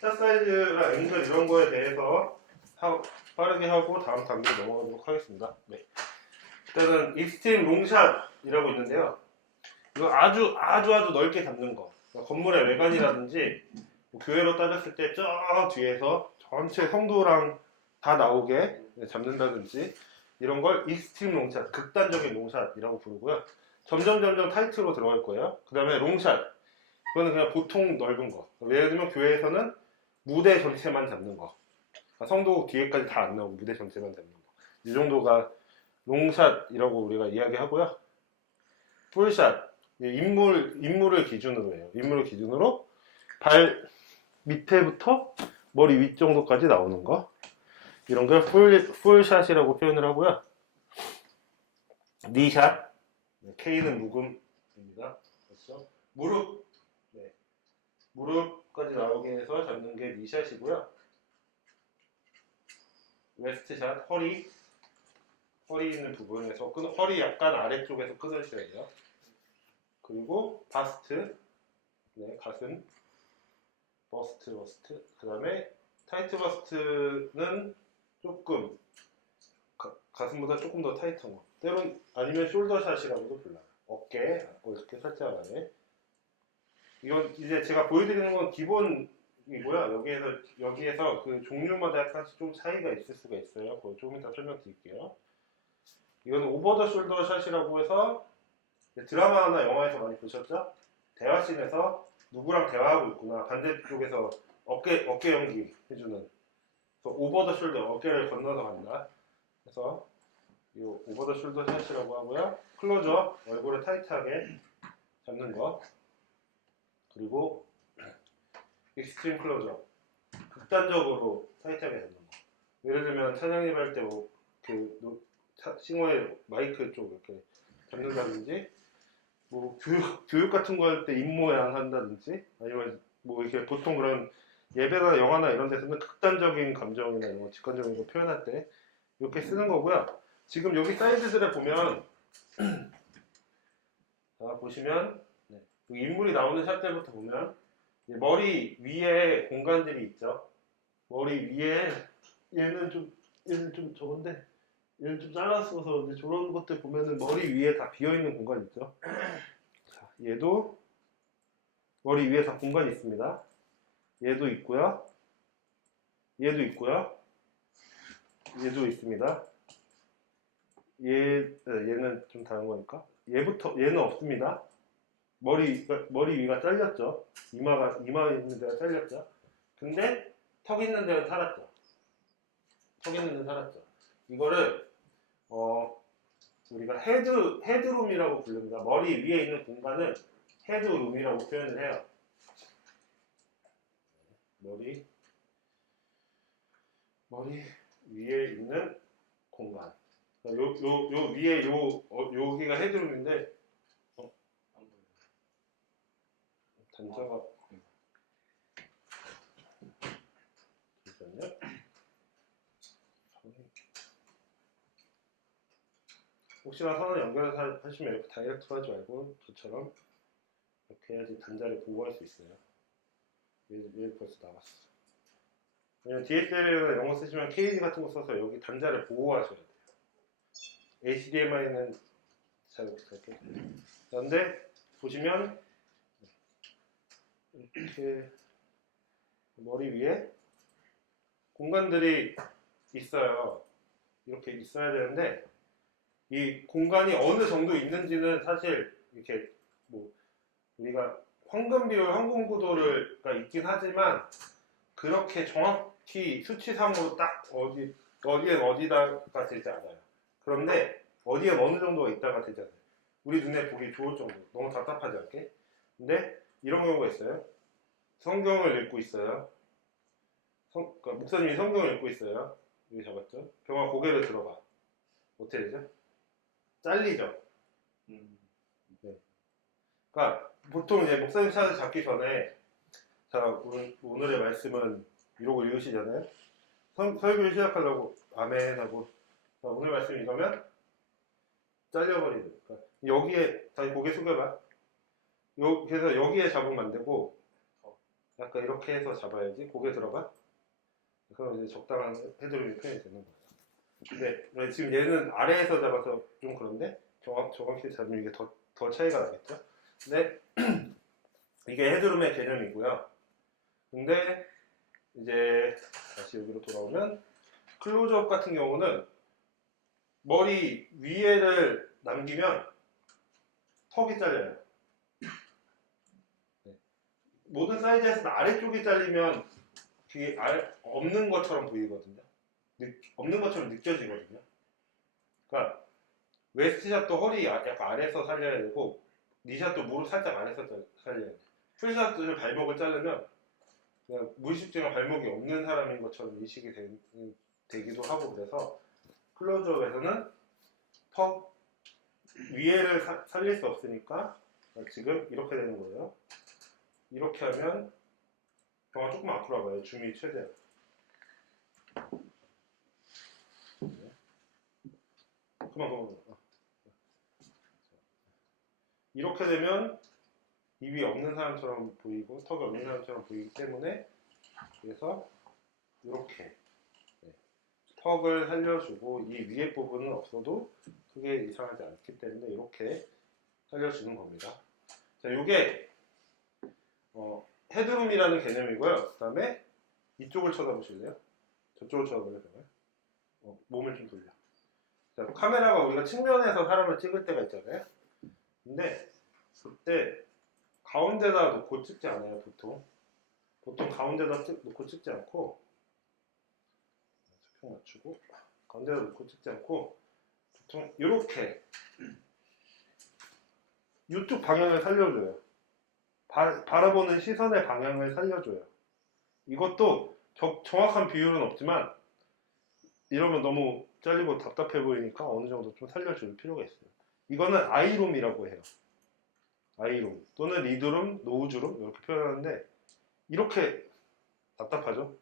샷 사이즈랑 앵글 이런 거에 대해서 빠르게 하고 다음 단계로 넘어가도록 하겠습니다. 네. 일단은 익스트림 롱샷이라고 있는데요. 이거 아주 넓게 잡는 거. 그러니까 건물의 외관이라든지 뭐 교회로 따졌을 때 저 뒤에서 전체 성도랑 다 나오게 잡는다든지 이런 걸 익스트림 롱샷, 극단적인 롱샷이라고 부르고요. 점점 타이트로 들어갈 거예요. 그 다음에 롱샷, 그거는 그냥 보통 넓은 거. 예를 들면 교회에서는 무대 전체만 잡는 거. 그러니까 성도 뒤에까지 다 안 나오고 무대 전체만 잡는 거. 이 정도가 롱샷이라고 우리가 이야기하고요. 풀샷, 인물을 기준으로 해요. 인물을 기준으로 발 밑에부터 머리 윗 정도까지 나오는 거. 이런 걸 풀샷이라고 표현을 하고요. 니샷, K는 묵음입니다. 그렇죠? 무릎, 네. 무릎까지 나오게 해서 잡는 게 니샷이고요. 웨스트샷, 허리 있는 부분에서 허리 약간 아래쪽에서 끊으셔야 돼요. 그리고 바스트, 네, 가슴, 버스트. 그 다음에 타이트 버스트는 조금 가슴보다 조금 더 타이트한 거. 때론 아니면 숄더샷이라고도 불러요. 어깨 이렇게 살짝 안에. 이건 이제 제가 보여드리는 건 기본이고요. 여기에서 그 종류마다 약간씩 좀 차이가 있을 수가 있어요. 그거 조금 이따 설명드릴게요. 이건 오버 더 숄더 샷이라고 해서 드라마나 영화에서 많이 보셨죠? 대화씬에서 누구랑 대화하고 있구나. 반대쪽에서 어깨 연기 해주는. 오버 더 숄더, 어깨를 건너서 간다. 그래서 이 오버 더 숄더 샷이라고 하고요. 클로즈업, 얼굴을 타이트하게 잡는 거. 그리고 익스트림 클로즈업, 극단적으로 타이트하게 잡는 거. 예를 들면 찬양일 할 때 싱어의 마이크 쪽 이렇게 잡는다든지, 뭐 교육 같은 거 할 때 입모양 한다든지, 아니면 뭐 이렇게 보통 그런 예배나 영화나 이런 데서는 극단적인 감정이나 이런 거, 직관적인 거 표현할 때 이렇게 쓰는 거고요. 지금 여기 사이즈들에 보면 보시면 인물이 나오는 샷들부터 보면 머리 위에 공간들이 있죠. 머리 위에 얘는 좀 적은데 얘는 좀 잘랐어서 이제 저런 것들 보면은 머리 위에 다 비어있는 공간 있죠. 자, 얘도 머리 위에 다 공간이 있습니다. 얘도 있고요. 얘도 있습니다. 얘는 좀 다른 거니까. 얘는 없습니다. 머리 위가 잘렸죠. 이마 있는 데가 잘렸죠. 근데 턱 있는 데는 살았죠. 이거를 우리가 헤드룸이라고 부릅니다. 머리 위에 있는 공간을 헤드룸이라고 표현을 해요. 머리 위에 있는 공간. 요 위에 여기가 헤드룸인데 단자가 잠시만요. 혹시나 선을 연결해서 하시면 이렇게 다이렉트로 하지 말고 저처럼 이렇게 해야지 단자를 보호할 수 있어요. 얘 벌써 나갔어. 왜냐면 DSL이나 이런 거 쓰시면 KD 같은 거 써서 여기 단자를 보호하셔야 돼요. HDMI는 잘 못할게요. 그런데 보시면 이렇게 머리 위에 공간들이 있어요. 이렇게 있어야 되는데 이 공간이 어느 정도 있는지는 사실 이렇게 뭐 우리가 황금 비율, 황금 구도가 있긴 하지만 그렇게 정확히 수치상으로 딱 어디엔 어디다가 되지 않아요. 그런데 어디엔 어느 정도가 있다가 되지 않아요. 우리 눈에 보기 좋을 정도, 너무 답답하지 않게. 근데 이런 경우가 있어요. 성경을 읽고 있어요. 그러니까 목사님이 성경을 읽고 있어요. 여기 잡았죠? 병아 고개를 들어봐. 어떻게 되죠? 잘리죠? 네. 그러니까 보통 이제 목사님 차를 잡기 전에 자 오늘의 말씀은 이러고 읽으시잖아요. 설교를 시작하려고 아멘 하고 오늘 말씀 이거면 잘려버리는. 그러니까 여기에 다시 고개 숙여봐. 그래서 여기에 잡으면 안 되고 약간 이렇게 해서 잡아야지. 고개 들어가. 그럼 이제 적당한 헤드룸이 표현이 되는 거예요. 근데 지금 얘는 아래에서 잡아서 좀 그런데 정확히 잡으면 이게 더 차이가 나겠죠. 근데 이게 헤드룸의 개념이고요. 근데 이제 다시 여기로 돌아오면 클로즈업 같은 경우는 머리 위에를 남기면 턱이 잘려요. 네. 모든 사이즈에서는 아래쪽이 잘리면 그게 없는 것처럼 보이거든요. 없는 것처럼 느껴지거든요. 그러니까 웨스트샷도 허리 약간 아래에서 살려야 되고 니샷도 무릎 살짝 아래에서 살려야 돼. 풀샷을 발목을 자르면 그냥 무의식적인 발목이 없는 사람인 것처럼 인식이 되기도 하고 그래서 클로즈업에서는 턱 위에를 살릴 수 없으니까 지금 이렇게 되는 거예요. 이렇게 하면 병원 조금 앞으로 와봐요. 줌이 최대야. 그만. 이렇게 되면 입이 없는 사람처럼 보이고 턱이 없는 사람처럼 보이기 때문에 그래서 이렇게 턱을 살려주고 이 위에 부분은 없어도 크게 이상하지 않기 때문에 이렇게 살려주는 겁니다. 자, 이게 헤드룸이라는 개념이고요. 그 다음에 이쪽을 쳐다보실래요? 저쪽을 쳐다보래요. 몸을 좀 돌려. 자, 카메라가 우리가 측면에서 사람을 찍을 때가 있잖아요. 근데 그때 가운데다 놓고 찍지 않아요. 보통 가운데다 놓고 찍지 않고 수평 맞추고 가운데다 놓고 찍지 않고 보통 이렇게 이쪽 방향을 살려줘요. 바라보는 시선의 방향을 살려줘요. 이것도 정확한 비율은 없지만 이러면 너무 잘리고 답답해 보이니까 어느 정도 좀 살려줄 필요가 있어요. 이거는 아이룸이라고 해요. 아이룸 또는 리드룸, 노우즈룸 이렇게 표현하는데 이렇게 답답하죠?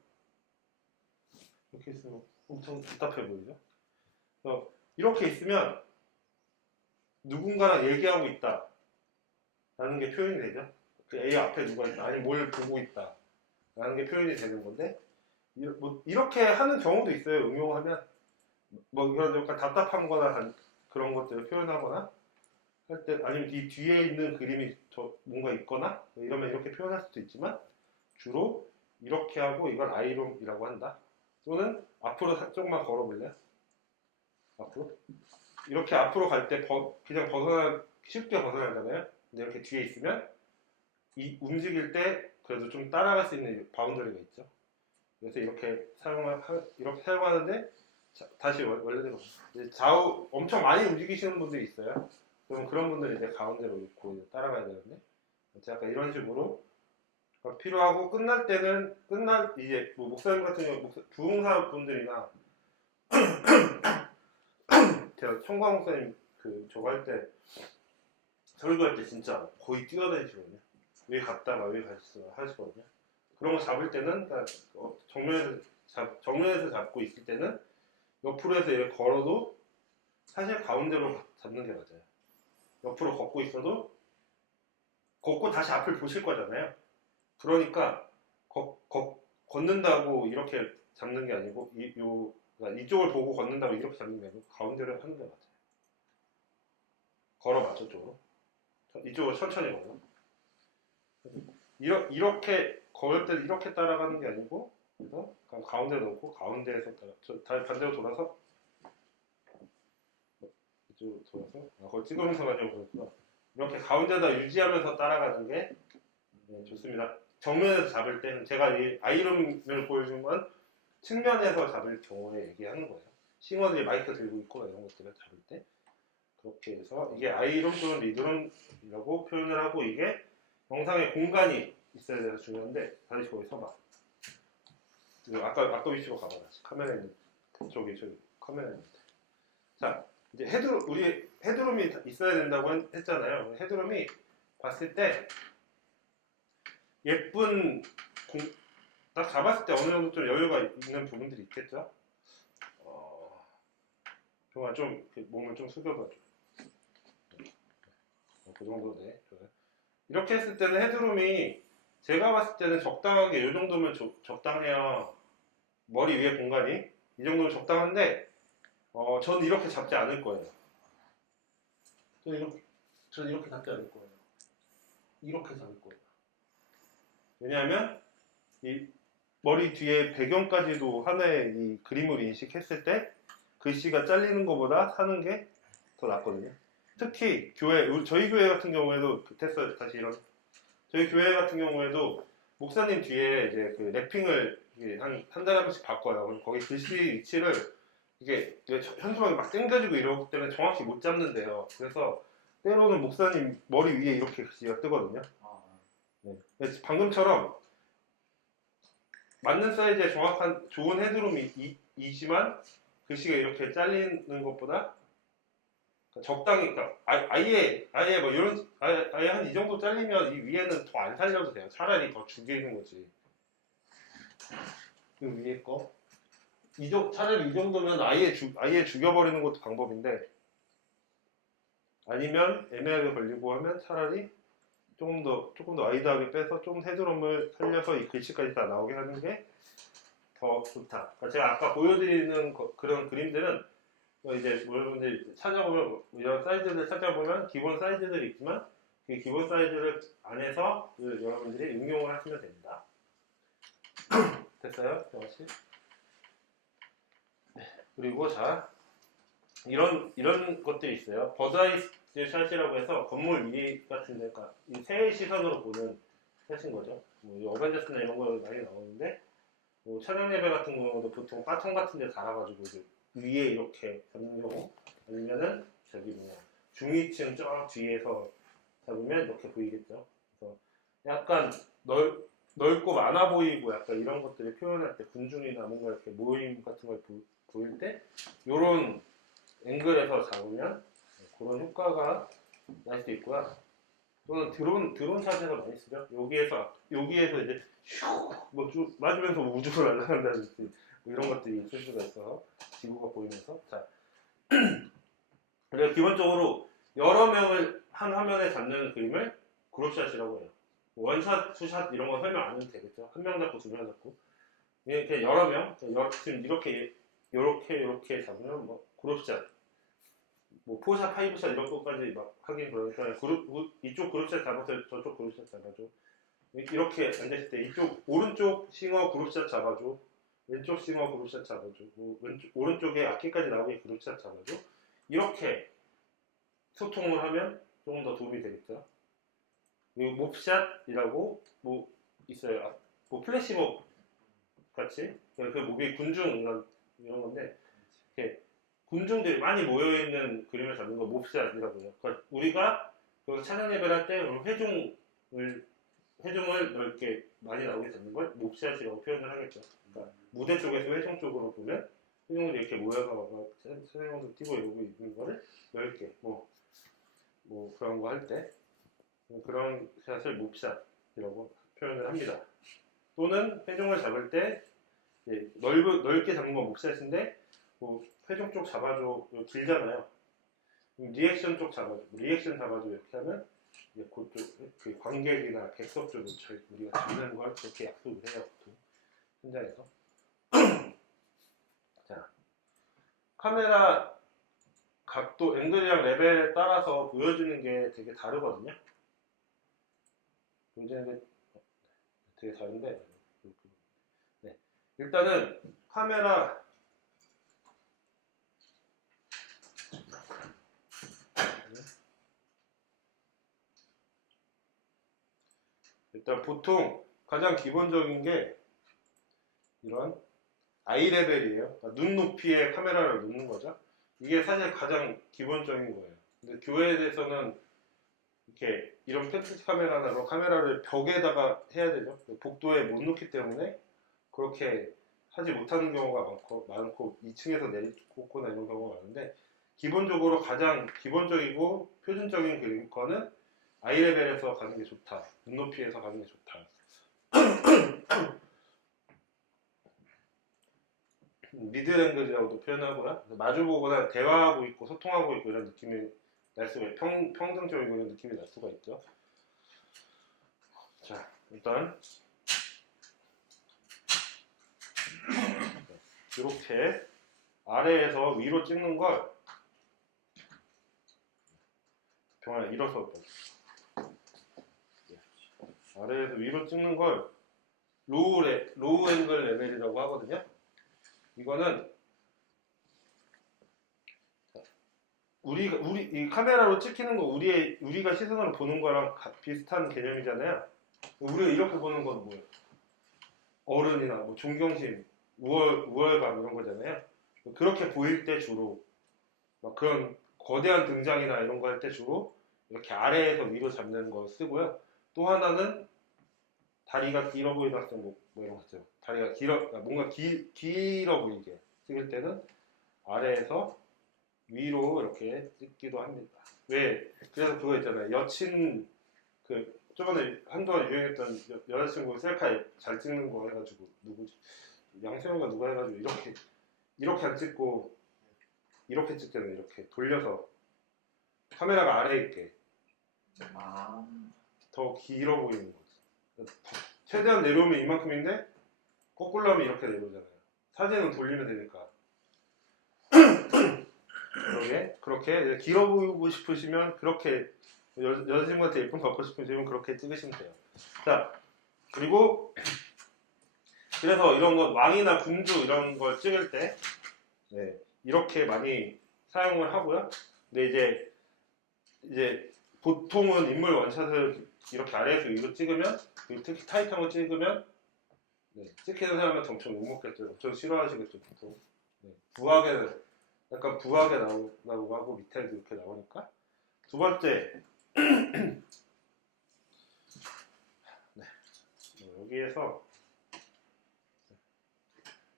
이렇게 있으면 엄청 답답해 보이죠? 그래서 이렇게 있으면 누군가랑 얘기하고 있다 라는 게 표현이 되죠? 그 A 앞에 누가 있다, 아니 뭘 보고 있다 라는 게 표현이 되는 건데 이렇게 하는 경우도 있어요. 응용하면 뭐 이런 약간 답답한 거나 그런 것들을 표현하거나 할 때 아니면 이 뒤에 있는 그림이 뭔가 있거나 이러면 이렇게 표현할 수도 있지만 주로 이렇게 하고 이걸 아이룸이라고 한다. 또는 앞으로 조금만 걸어볼래요? 앞으로 이렇게 앞으로 갈 때 그냥 쉽게 벗어나잖아요. 근데 이렇게 뒤에 있으면 움직일 때 그래도 좀 따라갈 수 있는 바운더리가 있죠. 그래서 이렇게 사용하는데 다시 원래대로 좌우 엄청 많이 움직이시는 분들이 있어요. 그럼 그런 분들은 이제 가운데로 놓고 따라가야 되는데 약간 이런 식으로 필요하고 끝날 때는 이제 뭐 목사님 같은 경우 부흥사 분들이나 제가 청광 목사님 저거 할 때 설교할 때 진짜 거의 뛰어다니시거든요. 왜 갔다가 왜 갔어 하시거든요. 그런 거 잡을 때는 그러니까 정면에서 잡고 있을 때는 옆으로 해서 이렇게 걸어도 사실 가운데로 잡는 게 맞아요. 옆으로 걷고 있어도 걷고 다시 앞을 보실 거잖아요. 그러니까 걷는다고 이렇게 잡는 게 아니고 그러니까 이쪽을 보고 걷는다고 이렇게 잡는 게 아니고 가운데로 하는 게 맞아요. 걸어봐 저쪽으로. 이쪽으로 천천히 걸어. 이렇게 걸을 때 이렇게 따라가는 게 아니고 그래서 가운데 놓고 가운데에서 반대로 돌아서 이쪽으로 돌아서 그걸 찍으면서 가려고 그랬구나. 이렇게 가운데다 유지하면서 따라가는 게 좋습니다. 정면에서 잡을 때 제가 이 아이룸을 보여준 건 측면에서 잡을 경우에 얘기하는 거예요. 싱어들이 마이크 들고 있고 이런 것들을 잡을 때 그렇게 해서 이게 아이룸 또는 리드룸이라고 표현을 하고 이게 영상에 공간이 있어야 돼서 중요한데 다시 거기 서봐. 아까 위치로 가봐. 카메라 있는 저기 카메라 있는. 자 이제 우리 헤드룸이 있어야 된다고 했잖아요. 헤드룸이 봤을 때 예쁜 딱 잡았을 때 어느 정도 좀 여유가 있는 부분들이 있겠죠. 정말 좀 몸을 좀 숙여봐줘. 그 정도 네. 이렇게 했을 때는 헤드룸이 제가 봤을 때는 적당하게 이 정도면 적당해요. 머리 위에 공간이 이 정도면 적당한데 저는 이렇게 잡지 않을 거예요. 저는 이렇게 잡지 않을 거예요. 이렇게 잡을 거예요. 왜냐하면 이 머리 뒤에 배경까지도 하나의 이 그림으로 인식했을 때 글씨가 잘리는 것보다 사는 게 더 낫거든요. 특히 저희 교회 같은 경우에도 됐어요. 다시 이런 저희 교회 같은 경우에도 목사님 뒤에 이제 그 랩핑을 한 달에 한 번씩 바꿔요. 그럼 거기 글씨 위치를 이게 현수막이 막 땡겨지고 이러기 때문에 정확히 못 잡는데요. 그래서 때로는 목사님 머리 위에 이렇게 글씨가 뜨거든요. 네. 방금처럼 맞는 사이즈의 정확한 좋은 헤드룸이지만 글씨가 이렇게 잘리는 것보다 적당히, 그러니까 아예 뭐 이런 아예 한 이 정도 잘리면 이 위에는 더 안 살려도 돼요. 차라리 더 죽이는 거지. 그 위에 거 차라리 이 정도면 아예 죽여버리는 것도 방법인데, 아니면 애매하게 걸리고 하면 차라리 조금 더 와이드하게 빼서 좀 헤드룸을 살려서 이 글씨까지 다 나오게 하는 게 더 좋다. 그러니까 제가 아까 보여드리는 그런 그림들은 이제 여러분들 찾아보면 이런 사이즈를 찾아보면 기본 사이즈들이 있지만 그 기본 사이즈를 안에서 여러분들이 응용을 하시면 됩니다. 됐어요? 정확히? 네. 그리고 자 이런 것들이 있어요. 버드아이 샷이라고 해서 건물 위 같은 데가 이 새의 시선으로 보는 샷인 거죠. 뭐 어벤져스나 이런 거 많이 나오는데 뭐 찬양 예배 같은 경우도 보통 바통 같은 데 달아가지고 위에 이렇게 잡는 경우, 아니면은 저기 중위층 저 뒤에서 잡으면 이렇게 보이겠죠. 그래서 약간 넓고 많아 보이고 약간 이런 것들을 표현할 때 군중이나 뭔가 이렇게 모임 같은 걸 보일 때 이런 앵글에서 잡으면 그런 효과가 날 수 있고요. 또는 드론 샷에서 많이 쓰죠. 여기에서 이제 뭐 맞으면서 우주로 날아간다든지 뭐 이런 것들이 있을 수가 있어서 지구가 보이면서. 자, 그래서 기본적으로 여러 명을 한 화면에 잡는 그림을 그룹샷이라고 해요. 원샷, 투샷 이런 거 설명 안 해도 되겠죠. 한 명 잡고 두 명 잡고 이렇게 여러 명 지금 이렇게 잡으면 뭐 그룹샷, 뭐 포샷, 파이브샷 이런 것까지 막 하긴 그러니까 이쪽 그룹샷 잡아서 저쪽 그룹샷 잡아줘. 이렇게 앉았을 때 이쪽 오른쪽 싱어 그룹샷 잡아줘. 왼쪽 싱어 그룹샷 잡아줘. 뭐 오른쪽에 악기까지 나오게 그룹샷 잡아줘. 이렇게 소통을 하면 조금 더 도움이 되겠죠. 그리고 몹샷이라고 뭐 있어요. 뭐 플래시몹 같이 그 몹이 군중 이런 건데 이렇게 군중들이 많이 모여있는 그림을 잡는 거 몹샷이라고 해요. 그러니까 우리가 찬양 예배를 할 때 회중을 넓게 많이 나오게 잡는 걸 몹샷이라고 표현을 하겠죠. 그러니까 무대 쪽에서 회중 쪽으로 보면 회중들이 이렇게 모여서 찬양도 뛰고 이러고 있는 거를 넓게 뭐 그런 거 할 때 그런 샷을 몹샷이라고 표현을 합니다. 또는 회중을 잡을 때 넓게 잡는 건 몹샷인데 뭐 회중 쪽 잡아줘 길잖아요. 리액션 쪽 잡아줘, 리액션 잡아줘 이렇게 하면 그쪽 그 관객이나 객석 쪽은 우리가 잡는 걸 그렇게 약속을 해요 보통 현장에서. 자, 카메라 각도, 앵글이랑 레벨에 따라서 보여주는 게 되게 다르거든요. 보여주는 게 되게 다른데, 네. 일단은 카메라 일단 보통 가장 기본적인 게 이런 아이 레벨이에요. 그러니까 눈 높이의 카메라를 놓는 거죠. 이게 사실 가장 기본적인 거예요. 근데 교회에서는 이렇게 이런 펜트 카메라나 카메라를 벽에다가 해야 되죠. 복도에 못 놓기 때문에 그렇게 하지 못하는 경우가 많고 2층에서 내리꽂거나 이런 경우가 많은데, 기본적으로 가장 기본적이고 표준적인 그림과는 아이 레벨에서 가는 게 좋다. 눈높이에서 가는 게 좋다. 미드랭글이라고도 표현하거나 마주보거나 대화하고 있고 소통하고 있고 이런 느낌이 날 수가 있고 평등적이고 이런 느낌이 날 수가 있죠. 자, 일단 이렇게 아래에서 위로 찍는 걸 병아리 일어서 아래에서 위로 찍는 걸 로우 앵글 레벨이라고 하거든요. 이거는 우리 이 카메라로 찍히는 거 우리가 시선으로 보는 거랑 비슷한 개념이잖아요. 우리가 이렇게 보는 건 뭐예요? 어른이나 뭐 존경심, 우월감 이런 거잖아요. 그렇게 보일 때 주로 막 그런 거대한 등장이나 이런 거 할 때 주로 이렇게 아래에서 위로 잡는 거 쓰고요. 또 하나는 다리가 길어 보이는 학생 뭐 이런 거 있죠. 다리가 뭔가 길어 보이게 찍을 때는 아래에서 위로 이렇게 찍기도 합니다. 왜? 그래서 그거 있잖아요. 여친 그 저번에 한동안 유행했던 여자친구 셀카 잘 찍는 거 해가지고 누구지? 양세형이가 누가 해가지고 이렇게 안 찍고 이렇게 찍잖아요. 이렇게 돌려서 카메라가 아래에 있게 더 길어 보이는 거지. 최대한 내려오면 이만큼인데 거꾸로 하면 이렇게 내려오잖아요. 사진은 돌리면 되니까. 그렇게 길어 보이고 싶으시면 그렇게 여자친구한테 예쁨 받고 싶으시면 그렇게 찍으시면 돼요. 자, 그리고 그래서 이런 거 왕이나 군주 이런 걸 찍을 때 이렇게 많이 사용을 하고요. 근데 이제 보통은 인물 원샷을 이렇게 아래에서 위로 찍으면 특히 타이트한 거 찍으면 찍히는 사람은 엄청 욕먹겠죠. 엄청 싫어하시겠죠. 보통 약간 부하게 나오고 하고 밑에도 이렇게 나오니까. 두 번째 여기에서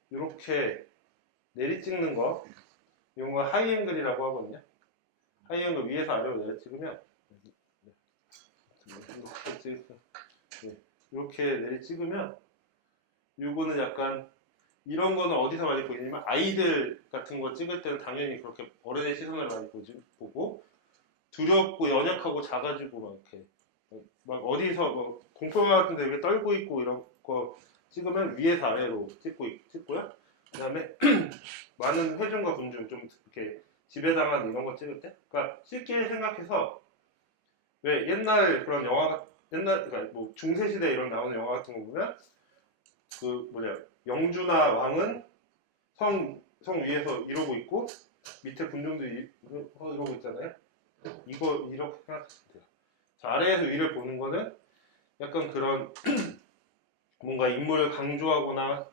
이렇게 내리 찍는 거 이런 거 하이앵글이라고 하거든요. 하이앵글 위에서 아래로 내려 찍으면 이렇게 내리 찍으면 이거는 약간 이런 거는 어디서 많이 보이냐면 아이들 같은 거 찍을 때는 당연히 그렇게 어른의 시선을 많이 보고 두렵고 연약하고 작아지고 막 이렇게 막 어디서 뭐 공포영화 같은 데 이렇게 떨고 있고 이런 거 찍으면 위에서 아래로 찍고요. 그 다음에 많은 회중과 군중 좀 이렇게 지배당한 이런 거 찍을 때 그러니까 쉽게 생각해서 왜 옛날 그런 영화 그러니까 뭐 중세시대 이런 나오는 영화 같은 거 보면 영주나 왕은 성 위에서 이러고 있고 밑에 군중도 이러고 있잖아요. 이거 이렇게 생각하시면 돼요. 자, 아래에서 위를 보는 거는 약간 그런 뭔가 인물을 강조하거나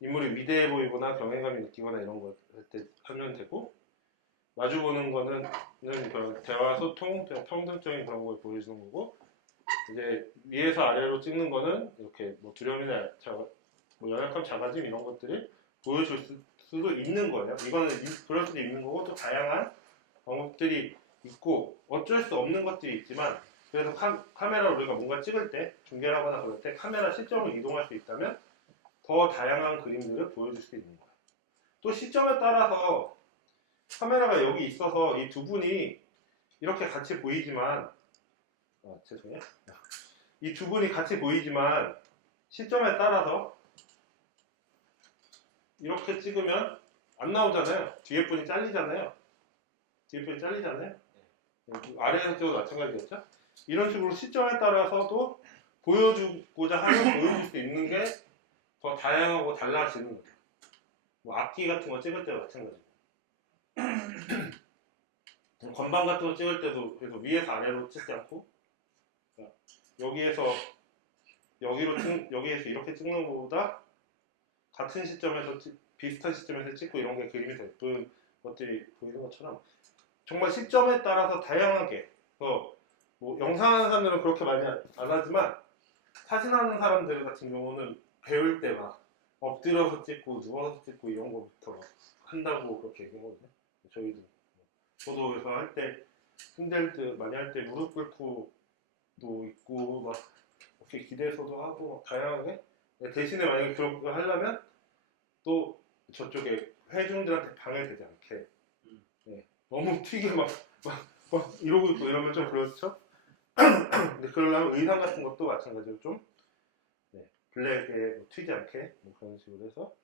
인물이 위대해 보이거나 경외감이 느끼거나 이런 거 할 때 하면 되고 마주 보는 거는 그런 대화, 소통, 평등적인 그런 걸 보여주는 거고 이제 위에서 아래로 찍는 거는 이렇게 뭐 두려움이나 뭐 연약함, 작아짐 이런 것들을 보여줄 수도 있는 거예요. 이거는 그럴 수도 있는 거고 또 다양한 방법들이 있고 어쩔 수 없는 것들이 있지만 그래서 카메라로 우리가 뭔가 찍을 때 중계를 하거나 그럴 때 카메라 시점을 이동할 수 있다면 더 다양한 그림들을 보여줄 수 있는 거예요. 또 시점에 따라서 카메라가 여기 있어서 이 두 분이 이렇게 같이 보이지만 죄송해요. 이 두 분이 같이 보이지만 시점에 따라서 이렇게 찍으면 안 나오잖아요. 뒤에 분이 잘리잖아요. 아래에서 찍어도 마찬가지겠죠? 이런 식으로 시점에 따라서도 보여주고자 하면 보여줄 수 있는 게 더 다양하고 달라지는 거죠. 뭐 악기 같은 거 찍을 때도 마찬가지고 건반 같은 거 찍을 때도 그래서 위에서 아래로 찍지 않고 여기에서 이렇게 찍는 것보다 같은 시점에서 비슷한 시점에서 찍고 이런 게 그림이 예쁜 것들이 보이는 것처럼 정말 시점에 따라서 다양하게 뭐 영상하는 사람들은 그렇게 많이 안 하지만 사진하는 사람들 같은 경우는 배울 때 막 엎드려서 찍고 누워서 찍고 이런 거부터 한다고 그렇게 얘기하거든요. 저도 그래서 할 때 힘들 때 많이 할 때 무릎 꿇고도 있고 막 이렇게 기대서도 하고 막 다양하게 대신에 만약에 그런 걸 하려면 또 저쪽에 회중들한테 방해되지 않게 너무 튀게 막 이러고 있고 이러면 좀 그렇죠? 근데 그러려면 의상 같은 것도 마찬가지로 좀 블랙에 뭐 튀지 않게 뭐 그런 식으로 해서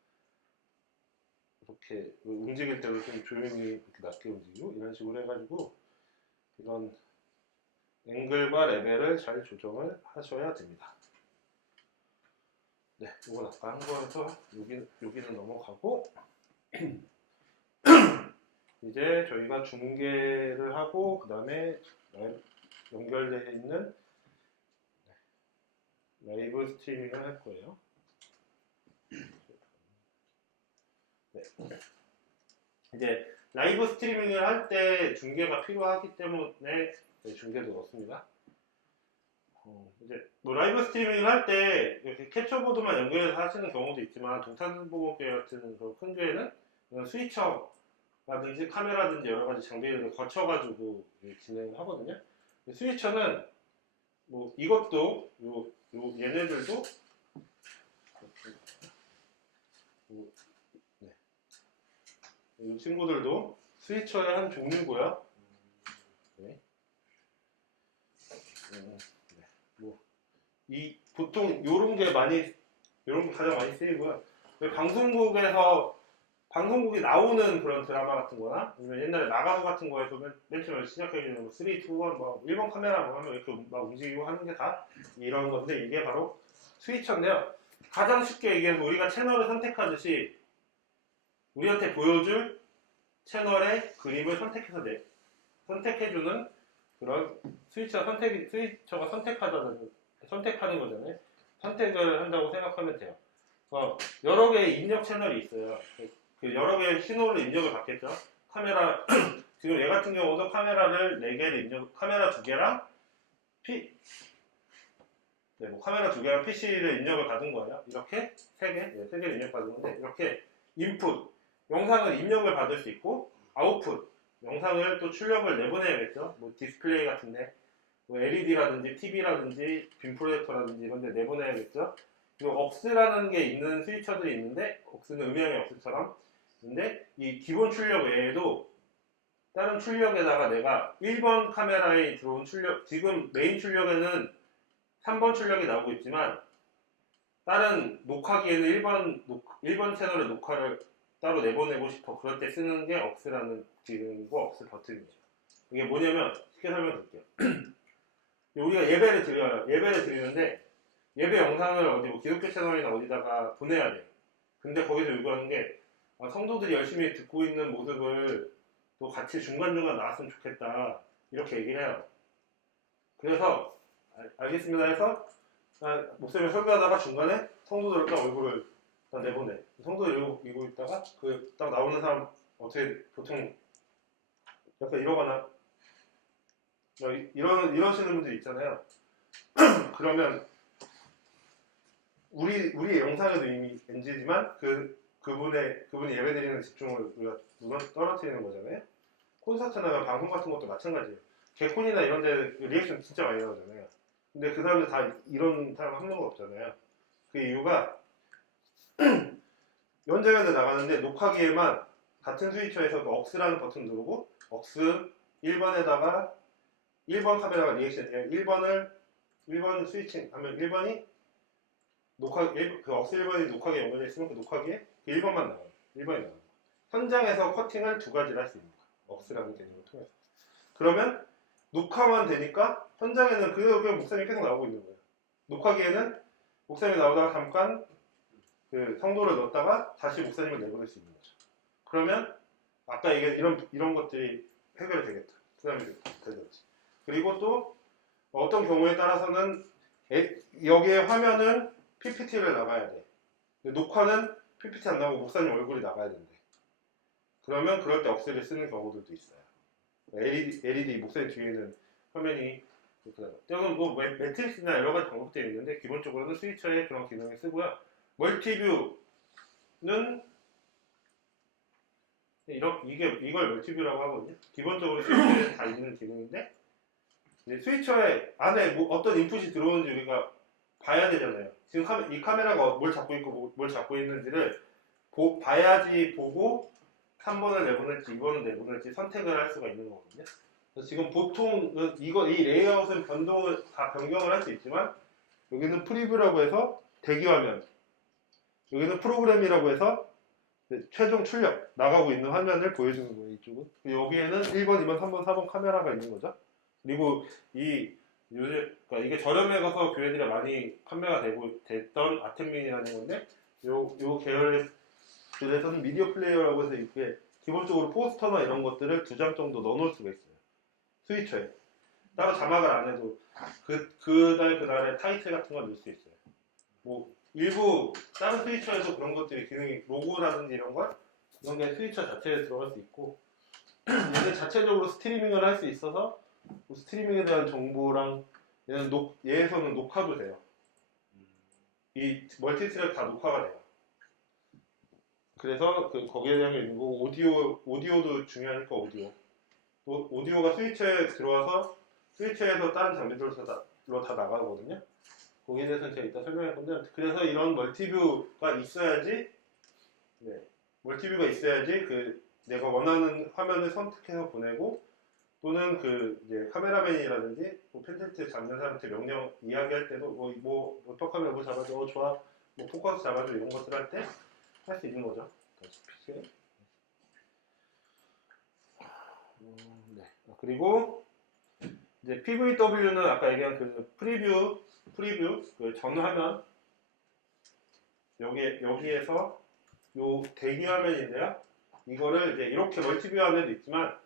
이렇게 움직일 때도 좀 조용히 이렇게 낮게 움직이고 이런 식으로 해가지고 이런 앵글과 레벨을 잘 조정을 하셔야 됩니다. 네, 이건 아까 한 거에서 여기는 넘어가고 이제 저희가 중계를 하고 그 다음에 연결되어 있는 라이브 스트리밍을 할 거예요. 네. 이제 라이브 스트리밍을 할 때 중계가 필요하기 때문에 중계도 넣습니다. 이제 뭐 라이브 스트리밍을 할 때 이렇게 캡처보드만 연결해서 하시는 경우도 있지만 동탄보고계 같은 그런 큰 교회는 스위처라든지 카메라든지 여러 가지 장비를 거쳐가지고 진행을 하거든요. 스위처는 뭐 이것도 얘네들도 네. 이 친구들도 스위처의 한 종류고요. 네. 이 보통 요런 게 가장 많이 쓰이고요. 방송국이 나오는 그런 드라마 같은 거나 아니면 옛날에 나가수 같은 거에서 맨 처음에 시작해주는 뭐 3, 2, 1 뭐 1번 카메라 뭐 하면 이렇게 막 움직이고 하는 게 다 이런 건데 이게 바로 스위처인데요. 가장 쉽게 얘기해서 우리가 채널을 선택하듯이 우리한테 보여줄 채널의 그림을 선택해주는 그런 스위처가 선택하는 거잖아요. 선택을 한다고 생각하면 돼요. 여러 개의 입력 채널이 있어요. 그 여러 개의 신호를 입력을 받겠죠. 카메라, 지금 얘 같은 경우도 카메라를 4개를 카메라 2개랑 카메라 2개랑 PC를 입력을 받은 거예요. 이렇게 3개를 입력받은 건데, 이렇게 인풋, 영상을 입력을 받을 수 있고, 아웃풋, 영상을 또 출력을 내보내야겠죠. 뭐 디스플레이 같은데, 뭐 LED라든지 TV라든지 빔 프로젝터라든지 이런 데 내보내야겠죠. 그리고 억스라는 게 있는 스위처들이 있는데, 억스는 음영의 억스처럼. 근데 이 기본 출력 외에도 다른 출력에다가 내가 1번 카메라에 들어온 출력, 지금 메인 출력에는 3번 출력이 나오고 있지만 다른 녹화기에는 1번 채널의 녹화를 따로 내보내고 싶어. 그럴 때 쓰는 게 억스라는 기능이고 억스 버튼이죠. 이게 뭐냐면 쉽게 설명드릴게요. 우리가 예배를 드려요. 예배를 드리는데 예배 영상을 어디 뭐 기독교 채널이나 어디다가 보내야 돼. 근데 거기서 요구하는 게 성도들이 열심히 듣고 있는 모습을 또 같이 중간중간 나왔으면 좋겠다. 이렇게 얘기를 해요. 그래서 알겠습니다 해서 목사님이 설교하다가 중간에 성도들 딱 얼굴을 딱 내보내. 성도들 이러고 있다가 그 딱 나오는 사람 어떻게 보통 약간 이러거나 이러시는 분들 있잖아요. 그러면 우리 영상에도 이미 NG지만 그분이 예배드리는 집중을 우리가 떨어뜨리는 거잖아요. 콘서트나 방송 같은 것도 마찬가지예요. 개콘이나 이런 데 리액션 진짜 많이 나오잖아요. 근데 그 사람들 다 이런 사람 한 명도 없잖아요. 그 이유가 연재면에 나가는데 녹화기에만 같은 스위처에서 그 억스라는 버튼 누르고 억스 1번에다가 1번 카메라가 리액션이에요. 1번 스위칭 하면 1번이 그 억스 1번이 녹화기에 연결되어 있으면 그 녹화기에 1번만 나와요. 1번이 나와요. 현장에서 커팅을 2가지를 할 수 있는 거예요. 억스라는 개념을 통해서. 그러면 녹화만 되니까 현장에는 그냥 목사님이 계속 나오고 있는 거예요. 녹화기에는 목사님이 나오다가 잠깐 그 성도를 넣었다가 다시 목사님을 내보낼 수 있는 거죠. 그러면 아까 이런 것들이 해결이 되겠다. 부담이 되겠지. 그리고 또 어떤 경우에 따라서는 여기에 화면은 PPT를 나가야 돼. 근데 녹화는 PPT 안 나오고 목사님 얼굴이 나가야 된대. 그러면 그럴 때 억스를 쓰는 경우들도 있어요. LED 목사님 뒤에 있는 화면이 또는 뭐 매트릭스나 여러 가지 방법들이 있는데 기본적으로는 스위처에 그런 기능을 쓰고요. 멀티뷰는 이걸 멀티뷰라고 하거든요. 기본적으로 스위처에 다 있는 기능인데 스위처에 안에 어떤 인풋이 들어오는지 우리가 봐야 되잖아요. 지금 이 카메라가 뭘 잡고 있고 뭘 잡고 있는지를 봐야지 보고 3번을 내보낼지 2번을 내보낼지 선택을 할 수가 있는 거거든요. 그래서 지금 보통 이 레이아웃은 변경을 할 수 있지만 여기는 프리뷰라고 해서 대기 화면. 여기는 프로그램이라고 해서 최종 출력 나가고 있는 화면을 보여주는 거예요. 이쪽은. 여기에는 1번, 2번, 3번, 4번 카메라가 있는 거죠. 그리고 그러니까 이게 저렴해 가서 교회들이 많이 판매가 됐던 아템민이라는 건데, 요 계열들에서는 미디어 플레이어라고 해서 이렇게 기본적으로 포스터나 이런 것들을 2장 정도 넣어놓을 수가 있어요. 스위처에. 따로 자막을 안 해도 그날의 타이틀 같은 걸 넣을 수 있어요. 뭐 일부 다른 스위처에도 그런 것들이 기능이 로고라든지 이런 게 스위처 자체에 들어갈 수 있고, 얘는 자체적으로 스트리밍을 할 수 있어서 뭐 스트리밍에 대한 정보랑 얘에서는 녹화도 돼요. 이 멀티트랙 다 녹화가 돼요. 그래서 거기에 대한 게 있는 거고, 오디오도 중요하니까 오디오가 스위처에 들어와서 스위처에서 다른 장비들로 다 나가거든요. 거기에 대해서는 제가 이따 설명할 건데, 그래서 이런 멀티뷰가 있어야지 내가 원하는 화면을 선택해서 보내고, 또는 이제 카메라맨이라든지 펜텐트 잡는 사람한테 명령 이야기할 때도 어떻게 하면 뭐 잡아줘, 좋아, 뭐 포커스 잡아줘, 이런 것들 할 때 할 수 있는 거죠. 네. 그리고 이제 PVW는 아까 얘기한 프리뷰 전 화면, 여기에서 요 대기 화면인데요. 이거를 이제 이렇게 멀티뷰 화면도 있지만,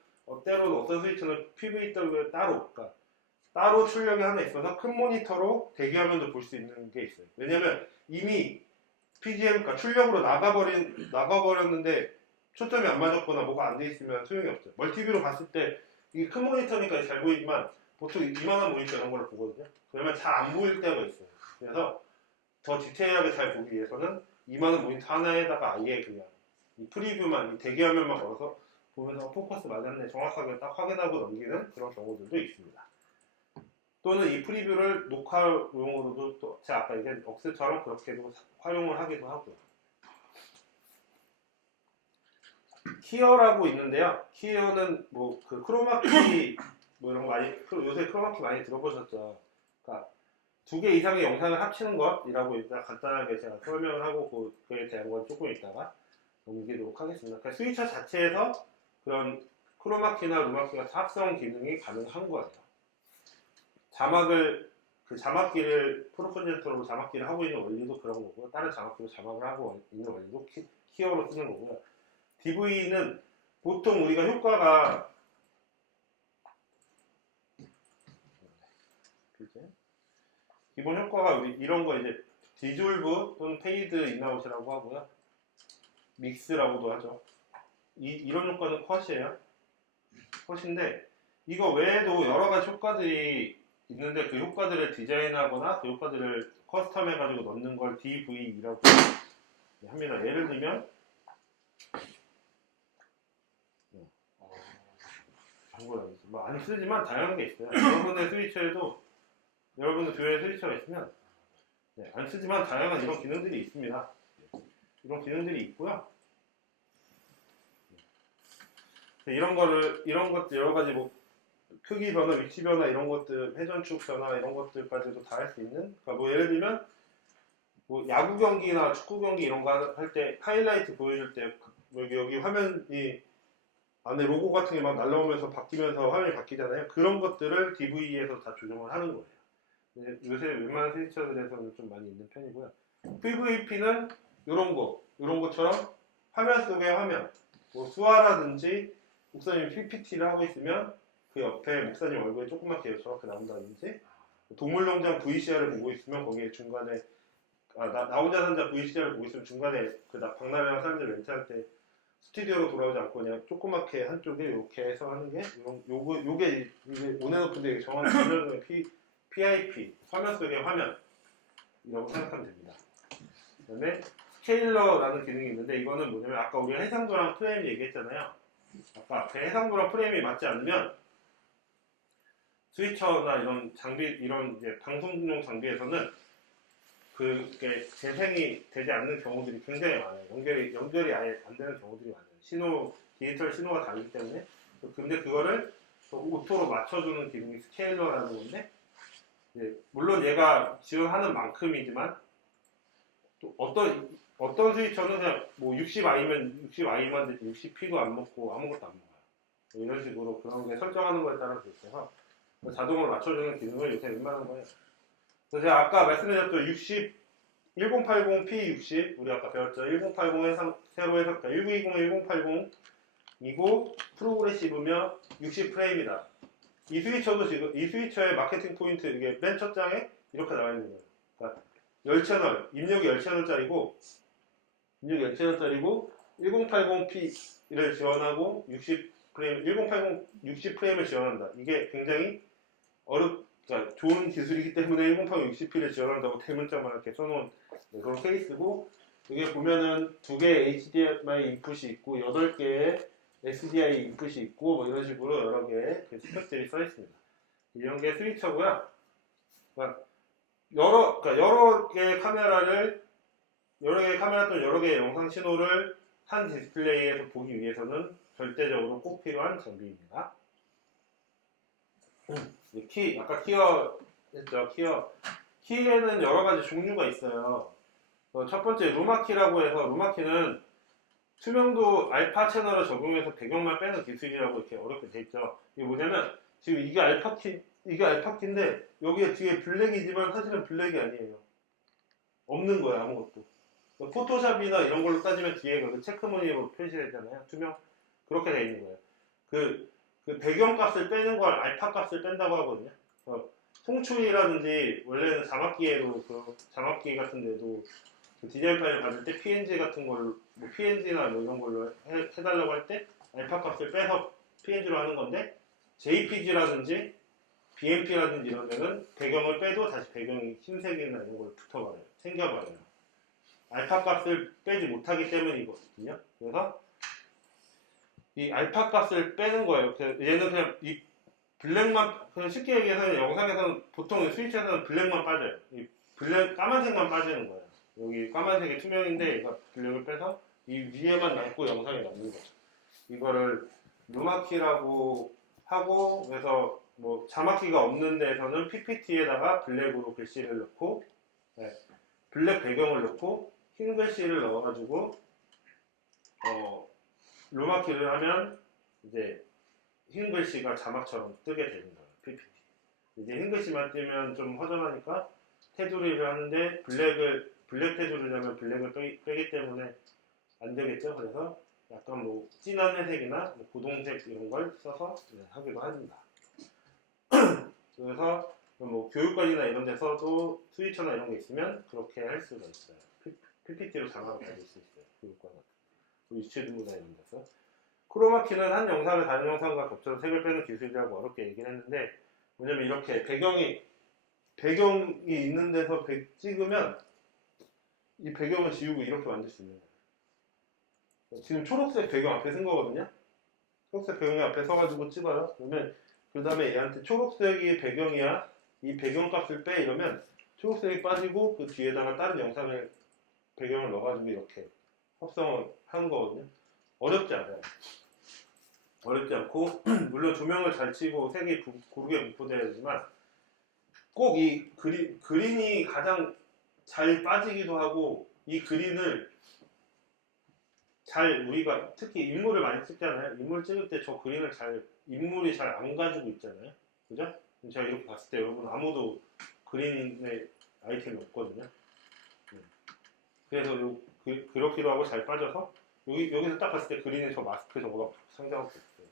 때로는 어떤 스위치는 PVW를 따로 출력이 하나 있어서 큰 모니터로 대기 화면도 볼 수 있는 게 있어요. 왜냐면 이미 그러니까 출력으로 나가버렸는데 초점이 안 맞았거나 뭐가 안 돼 있으면 소용이 없죠. 멀티뷰로 봤을 때 이게 큰 모니터니까 잘 보이지만 보통 이만한 모니터 이런 걸 보거든요. 그러면 잘 안 보일 때가 있어요. 그래서 더 디테일하게 잘 보기 위해서는 이만한 모니터 하나에다가 아예 그냥 이 프리뷰만, 이 대기 화면만 걸어서 보면서 포커스 맞았네, 정확하게 딱 확인하고 넘기는 그런 경우들도 있습니다. 또는 이 프리뷰를 녹화용으로도 또 제가 아까 얘기한 억스처럼 그렇게도 활용을 하기도 하고요. 키어라고 있는데요. 키어는 크로마키 이런 거 요새 크로마키 많이 들어보셨죠? 그러니까 2개 이상의 영상을 합치는 것이라고 일단 간단하게 제가 설명을 하고 그에 대한 건 조금 있다가 넘기도록 하겠습니다. 그러니까 스위처 자체에서 그런 크로마키나 루마키 같은 합성 기능이 가능한 거예요. 자막기를 프로콘젠터로 자막기를 하고 있는 원리도 그런 거고요. 다른 자막기로 자막을 하고 있는 원리도 키어로 쓰는 거고요. DV는 보통 우리가 효과가 기본 효과가 이런 거 이제 디졸브 또는 페이드 인아웃이라고 하고요. 믹스라고도 하죠. 이런 효과는 컷이에요. 컷인데 이거 외에도 여러 가지 효과들이 있는데 그 효과들을 디자인하거나 그 효과들을 커스텀해가지고 넣는 걸 DV라고 합니다. 예를 들면 안 쓰지만 다양한 게 있어요. 여러분의 스위처에도 여러분의 교회에 스위처가 있으면 안 쓰지만 다양한 이런 기능들이 있습니다. 이런 기능들이 있고요. 이런 것들 여러 가지 크기 변화, 위치 변화 이런 것들, 회전축 변화 이런 것들까지도 다 할 수 있는. 그러니까 예를 들면 야구 경기나 축구 경기 이런 거 할 때 하이라이트 보여줄 때 여기 화면이 안에 로고 같은 게 막 날라오면서 바뀌면서 화면이 바뀌잖아요. 그런 것들을 DV에서 다 조정을 하는 거예요. 요새 웬만한 스위처들에서는 좀 많이 있는 편이고요. PVP는 이런 것처럼 화면 속의 화면, 수화라든지 목사님이 PPT를 하고 있으면 그 옆에 목사님 얼굴이 조그맣게 저렇게 나온다든지, 동물농장 VCR을 보고 있으면 거기에 중간에 나 혼자 산다 VCR을 보고 있으면 중간에 박람회나 사람들 멘트할 때 스튜디오로 돌아오지 않고 그냥 조그맣게 한쪽에 이렇게 해서 하는 게 요게 오네노프인데 정확히 설명하면 PIP 화면 속의 화면이라고 생각하면 됩니다. 그 다음에 스케일러라는 기능이 있는데 이거는 뭐냐면 아까 우리가 해상도랑 프레임 얘기했잖아요. 아까 그 해상도랑 프레임이 맞지 않으면 스위처나 이런 장비, 이런 이제 방송용 장비에서는 그게 재생이 되지 않는 경우들이 굉장히 많아요. 연결이 아예 안 되는 경우들이 많아요. 디지털 신호가 다르기 때문에. 근데 그거를 오토로 맞춰주는 기능이 스케일러라는 건데, 물론 얘가 지원하는 만큼이지만 또 어떤 스위처는 그냥 뭐 60i면 60i만 되지 60p도 안 먹고 아무것도 안 먹어요. 뭐 이런 식으로 그런 게 설정하는 거에 따라서 있어서 자동으로 맞춰주는 기능을 요새 웬만한 거예요. 그래서 제가 아까 말씀드렸던 1080p60 우리 아까 배웠죠. 1080 새로 해석 1920, 1080이고 프로그레시브며 60프레임이다. 이 스위처도 지금 이 스위처의 마케팅 포인트 이게 맨 첫 장에 이렇게 나와 있는 거예요. 그러니까 10채널 입력이 10채널짜리고 1080p를 지원하고 60프레임 1080 60프레임을 지원한다. 이게 굉장히 그러니까 좋은 기술이기 때문에 1080 60p를 지원한다고 대문짝만 이렇게 써놓은 그런 케이스고 여기 보면은 2개의 HDMI 인풋이 있고 8개의 SDI 인풋이 있고 뭐 이런 식으로 여러 개의 그 스펙들이 써 있습니다. 이런 게 스위처고요. 그러니까 여러 개의 카메라 또는 여러 개의 영상 신호를 한 디스플레이에서 보기 위해서는 절대적으로 꼭 필요한 장비입니다. 아까 키어 했죠. 키에는 여러 가지 종류가 있어요. 첫 번째 루마키라고 해서 루마키는 투명도 알파 채널을 적용해서 배경만 빼는 기술이라고 이렇게 어렵게 돼 있죠. 이게 뭐냐면 지금 이게 알파키인데 여기에 뒤에 블랙이지만 사실은 블랙이 아니에요. 없는 거야 아무것도. 포토샵이나 이런 걸로 따지면 뒤에 그 체크무늬로 표시되잖아요. 투명 그렇게 돼 있는 거예요. 그 배경 값을 빼는 걸 알파 값을 뺀다고 하거든요. 송출이라든지 원래는 자막기에도 자막기 같은 데도 디자인 파일 받을 때 PNG 같은 걸로 뭐 PNG나 뭐 이런 걸로 해달라고 할 때 알파 값을 빼서 PNG로 하는 건데 JPG라든지 BMP라든지 이런 데는 배경을 빼도 다시 배경이 흰색이나 이런 걸로 붙어버려요. 생겨버려요. 알파 값을 빼지 못하기 때문이거든요. 그래서 이 알파 값을 빼는 거예요. 얘는 그냥 이 블랙만 그냥 쉽게 얘기해서 영상에서는 보통 스위치에서는 블랙만 빠져요. 이 까만색만 빠지는 거예요. 여기 까만색이 투명인데 얘가 블랙을 빼서 이 위에만 남고 영상이 남는 거죠. 이거를 루마키라고 하고 그래서 뭐 자막키가 없는 데에서는 PPT에다가 블랙으로 글씨를 넣고 블랙 배경을 넣고 흰 글씨를 넣어가지고 루마키를 하면 이제 흰 글씨가 자막처럼 뜨게 되는 거예요. PPT. 이제 흰 글씨만 뜨면 좀 허전하니까 테두리를 하는데 블랙 테두리라면 블랙을 빼기 때문에 안 되겠죠. 그래서 약간 뭐 진한 회색이나 뭐 고동색 이런 걸 써서 하기도 합니다. 그래서 뭐 교육관이나 이런 데서도 스위처나 이런 게 있으면 그렇게 할 수가 있어요. PPT로 자막을 받을 수 있어요. 교육관 같은 유치부나 이런 데서. 크로마키는 한 영상을 다른 영상과 겹쳐서 색을 빼는 기술이라고 어렵게 얘기를 했는데 뭐냐면 이렇게 배경이 있는 데서 찍으면 이 배경을 지우고 이렇게 만들 수 있는 거예요. 지금 초록색 배경 앞에 쓴 거거든요. 초록색 배경이 앞에 서가지고 찍어요. 그러면 그 다음에 얘한테 초록색이 배경이야. 이 배경값을 빼 이러면 초록색이 빠지고 그 뒤에다가 다른 영상을 배경을 넣어가지고 이렇게 합성을 하는 거거든요. 어렵지 않아요. 어렵지 않고 물론 조명을 잘 치고 색이 고르게 분포되어야 되지만 꼭 이 그린이 가장 잘 빠지기도 하고 이 그린을 우리가 특히 인물을 많이 찍잖아요. 인물 찍을 때 저 그린을 인물이 잘 안 가지고 있잖아요. 그죠? 제가 이렇게 봤을 때 여러분 아무도 그린의 아이템이 없거든요. 그래서 그렇기도 하고 잘 빠져서 여기서 딱 봤을 때 그린의 저 마스크 저거가 상당하고 있어요.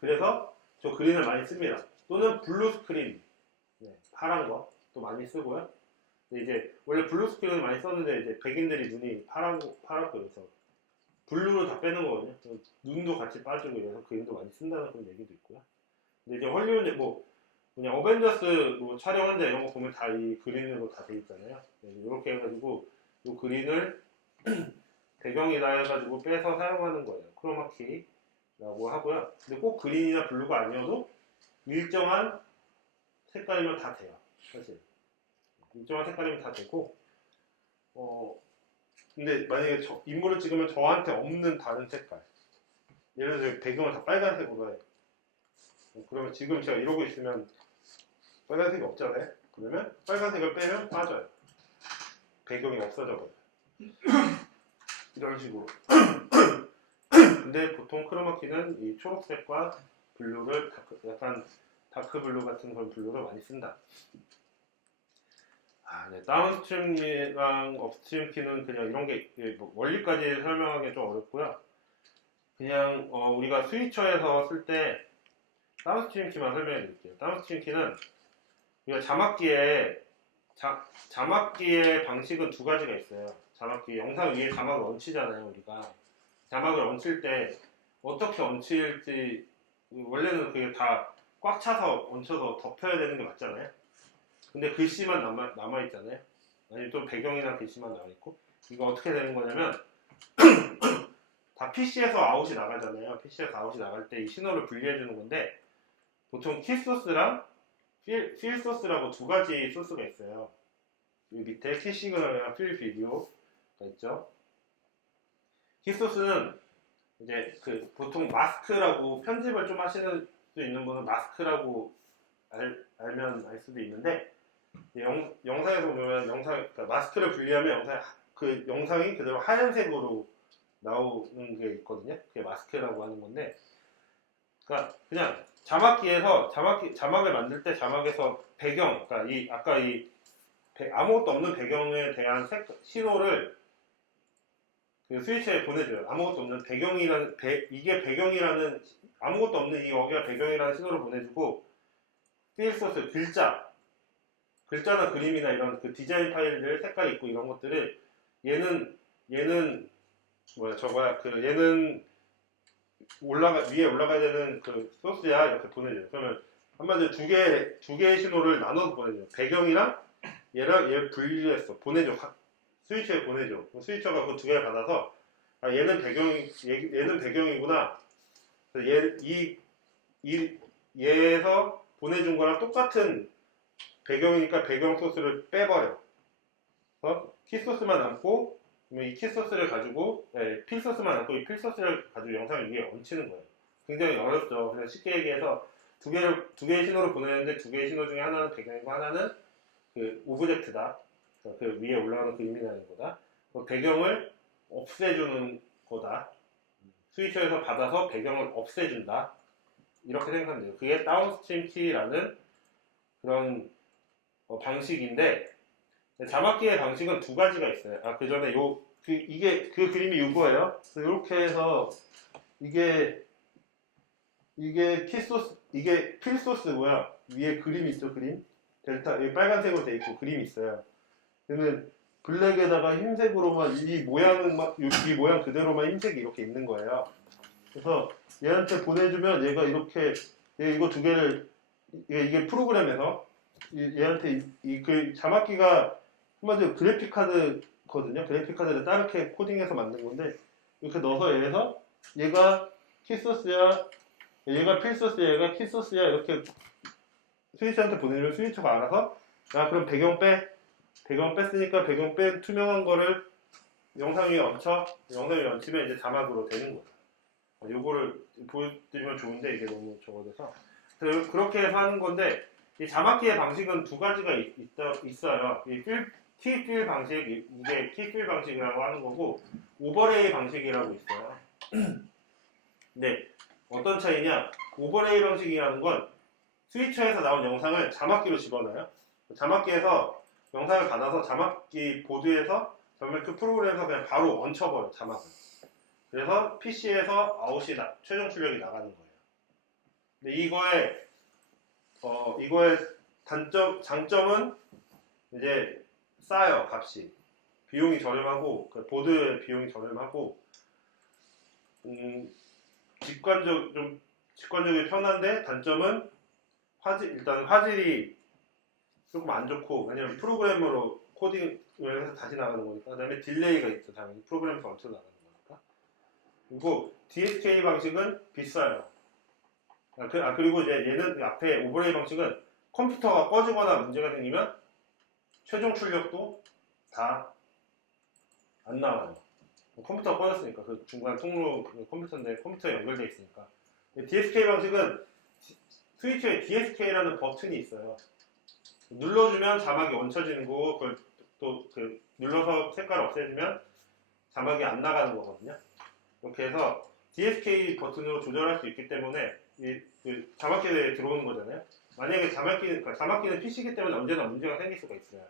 그래서 저 그린을 많이 씁니다. 또는 블루 스크린 파란 거도 많이 쓰고요. 근데 이제 원래 블루 스크린을 많이 썼는데 이제 백인들이 눈이 파랗고 그래서 블루를 다 빼는 거거든요. 눈도 같이 빠지고 이래서 그린도 많이 쓴다는 그런 얘기도 있고요. 근데 이제 헐리우드 그냥 어벤져스 촬영한 데 이런 거 보면 다 이 그린으로 다 돼 있잖아요. 이렇게 해가지고 이 그린을 배경이다 해가지고 빼서 사용하는 거예요. 크로마키라고 하고요. 근데 꼭 그린이나 블루가 아니어도 일정한 색깔이면 다 돼요. 사실 일정한 색깔이면 다 되고 근데 만약에 인물을 찍으면 저한테 없는 다른 색깔 예를 들어 배경을 다 빨간색으로 해. 그러면 지금 제가 이러고 있으면 빨간색이 없잖아요. 그러면 빨간색을 빼면 빠져요. 배경이 없어져 버려요. 이런 식으로. 근데 보통 크로마키는 이 초록색과 블루를 약간 다크 블루 같은 그런 블루를 많이 쓴다. 네. 다운스트림이랑 업스트림 키는 그냥 이런 게 뭐 원리까지 설명하기 좀 어렵고요. 그냥 우리가 스위처에서 쓸 때 다운스트림 키만 설명해 드릴게요. 다운스트림 키는 우리가 자막기의 방식은 두 가지가 있어요. 자막기 영상 위에 자막을 얹히잖아요. 우리가 자막을 얹힐 때 어떻게 얹힐지 원래는 그게 다 꽉 차서 얹혀서 덮여야 되는 게 맞잖아요. 근데 글씨만 남아있잖아요. 아니면 또 배경이나 글씨만 남아있고 이거 어떻게 되는 거냐면 다 PC에서 아웃이 나가잖아요. PC에서 아웃이 나갈 때 이 신호를 분리해 주는 건데 보통 키소스랑 필 소스라고 두 가지 소스가 있어요. 이 밑에 키 시그널이랑 필 비디오가 있죠. 키 소스는 이제 그 보통 마스크라고 편집을 좀 하시는 수 있는 분은 마스크라고 알면 알 수도 있는데 영상에서 보면 그러니까 마스크를 분리하면 그 영상이 그대로 하얀색으로 나오는 게 있거든요. 그게 마스크라고 하는 건데, 그러니까 그냥 자막을 만들 때 자막에서 배경, 그러니까 아까 아무것도 없는 배경에 대한 신호를 그 스위치에 보내줘요. 아무것도 없는 이게 배경이라는 아무것도 없는 이 어기가 배경이라는 신호를 보내주고 필 소스 글자나 그림이나 이런 그 디자인 파일들 색깔 있고 이런 것들을 얘는 얘는 위에 올라가야 되는 그 소스야 이렇게 보내줘요. 그러면 한마디로 두 개의 신호를 나눠서 보내줘요. 배경이랑 얘 분리해서 보내줘. 스위처에 보내줘. 스위처가 그 두 개를 받아서 얘는 배경이구나. 얘에서 보내준 거랑 똑같은 배경이니까 배경 소스를 빼버려. 키 소스만 남고 이 키 소스를 가지고 필 소스만 남고 이 필 소스를 가지고 영상 위에 얹히는 거예요. 굉장히 어렵죠. 그래서 쉽게 얘기해서 두 개의 신호를 보내는데 두 개의 신호 중에 하나는 배경이고 하나는 그 오브젝트다. 그 위에 올라가는 그림이라는 거다. 그 배경을 없애주는 거다. 스위처에서 받아서 배경을 없애준다. 이렇게 생각하면 돼요. 그게 다운스트림 키라는 그런 방식인데 자막기의 방식은 두 가지가 있어요. 그 전에 이게 그 그림이 이거예요. 이렇게 해서 이게 키소스, 이게 필소스고요. 위에 그림 있죠, 그림. 델타, 여기 빨간색으로 돼 있고 그림이 있어요. 그러면 블랙에다가 흰색으로만 이 모양 그대로만 흰색이 이렇게 있는 거예요. 그래서 얘한테 보내주면 얘가 이렇게 이거 두 개를 이게 프로그램에서 얘한테 그 자막기가 한마디로 그래픽 카드거든요. 그래픽 카드를 따르게 코딩해서 만든 건데 이렇게 넣어서 얘가 키소스야, 얘가 필소스야, 얘가 키소스야 이렇게 스위치한테 보내주면 스위치가 알아서 그럼 배경 뺐으니까 배경 뺀 투명한 거를 영상 위에 얹히면 이제 자막으로 되는 거예요. 요거를 보여드리면 좋은데 이게 너무 적어져서 그렇게 해서 하는 건데 이 자막기의 방식은 두 가지가 있어요. 이 키필 방식, 이게 키필 방식이라고 하는 거고 오버레이 방식이라고 있어요. 근데 어떤 차이냐? 오버레이 방식이라는 건 스위처에서 나온 영상을 자막기로 집어넣어요. 자막기에서 영상을 받아서 자막기 보드에서 정말 그 프로그램에서 그냥 바로 얹혀버려요, 자막을. 그래서 PC에서 아웃이 최종 출력이 나가는 거예요. 근데 이거의 장점은 이제 싸요, 값이. 비용이 저렴하고, 그 보드의 비용이 저렴하고, 직관적이 편한데, 단점은 일단 화질이 조금 안 좋고, 왜냐면 프로그램으로 코딩을 해서 다시 나가는 거니까. 그 다음에 딜레이가 있죠, 당연히. 프로그램에서 얹혀 나가는 거니까. 그리고 DSK 방식은 비싸요. 그리고 이제 얘는 앞에 오버레이 방식은 컴퓨터가 꺼지거나 문제가 생기면 최종 출력도 다 안 나와요. 컴퓨터가 꺼졌으니까 그 중간 통로 컴퓨터인데 컴퓨터에 연결되어 있으니까. DSK 방식은 스위치에 DSK라는 버튼이 있어요. 눌러주면 자막이 얹혀지는 거고 그걸 또 눌러서 색깔 없애주면 자막이 안 나가는 거거든요. 이렇게 해서 DSK 버튼으로 조절할 수 있기 때문에 그 자막기에 들어오는 거잖아요. 만약에 자막기는 PC이기 때문에 언제나 문제가 생길 수가 있어요.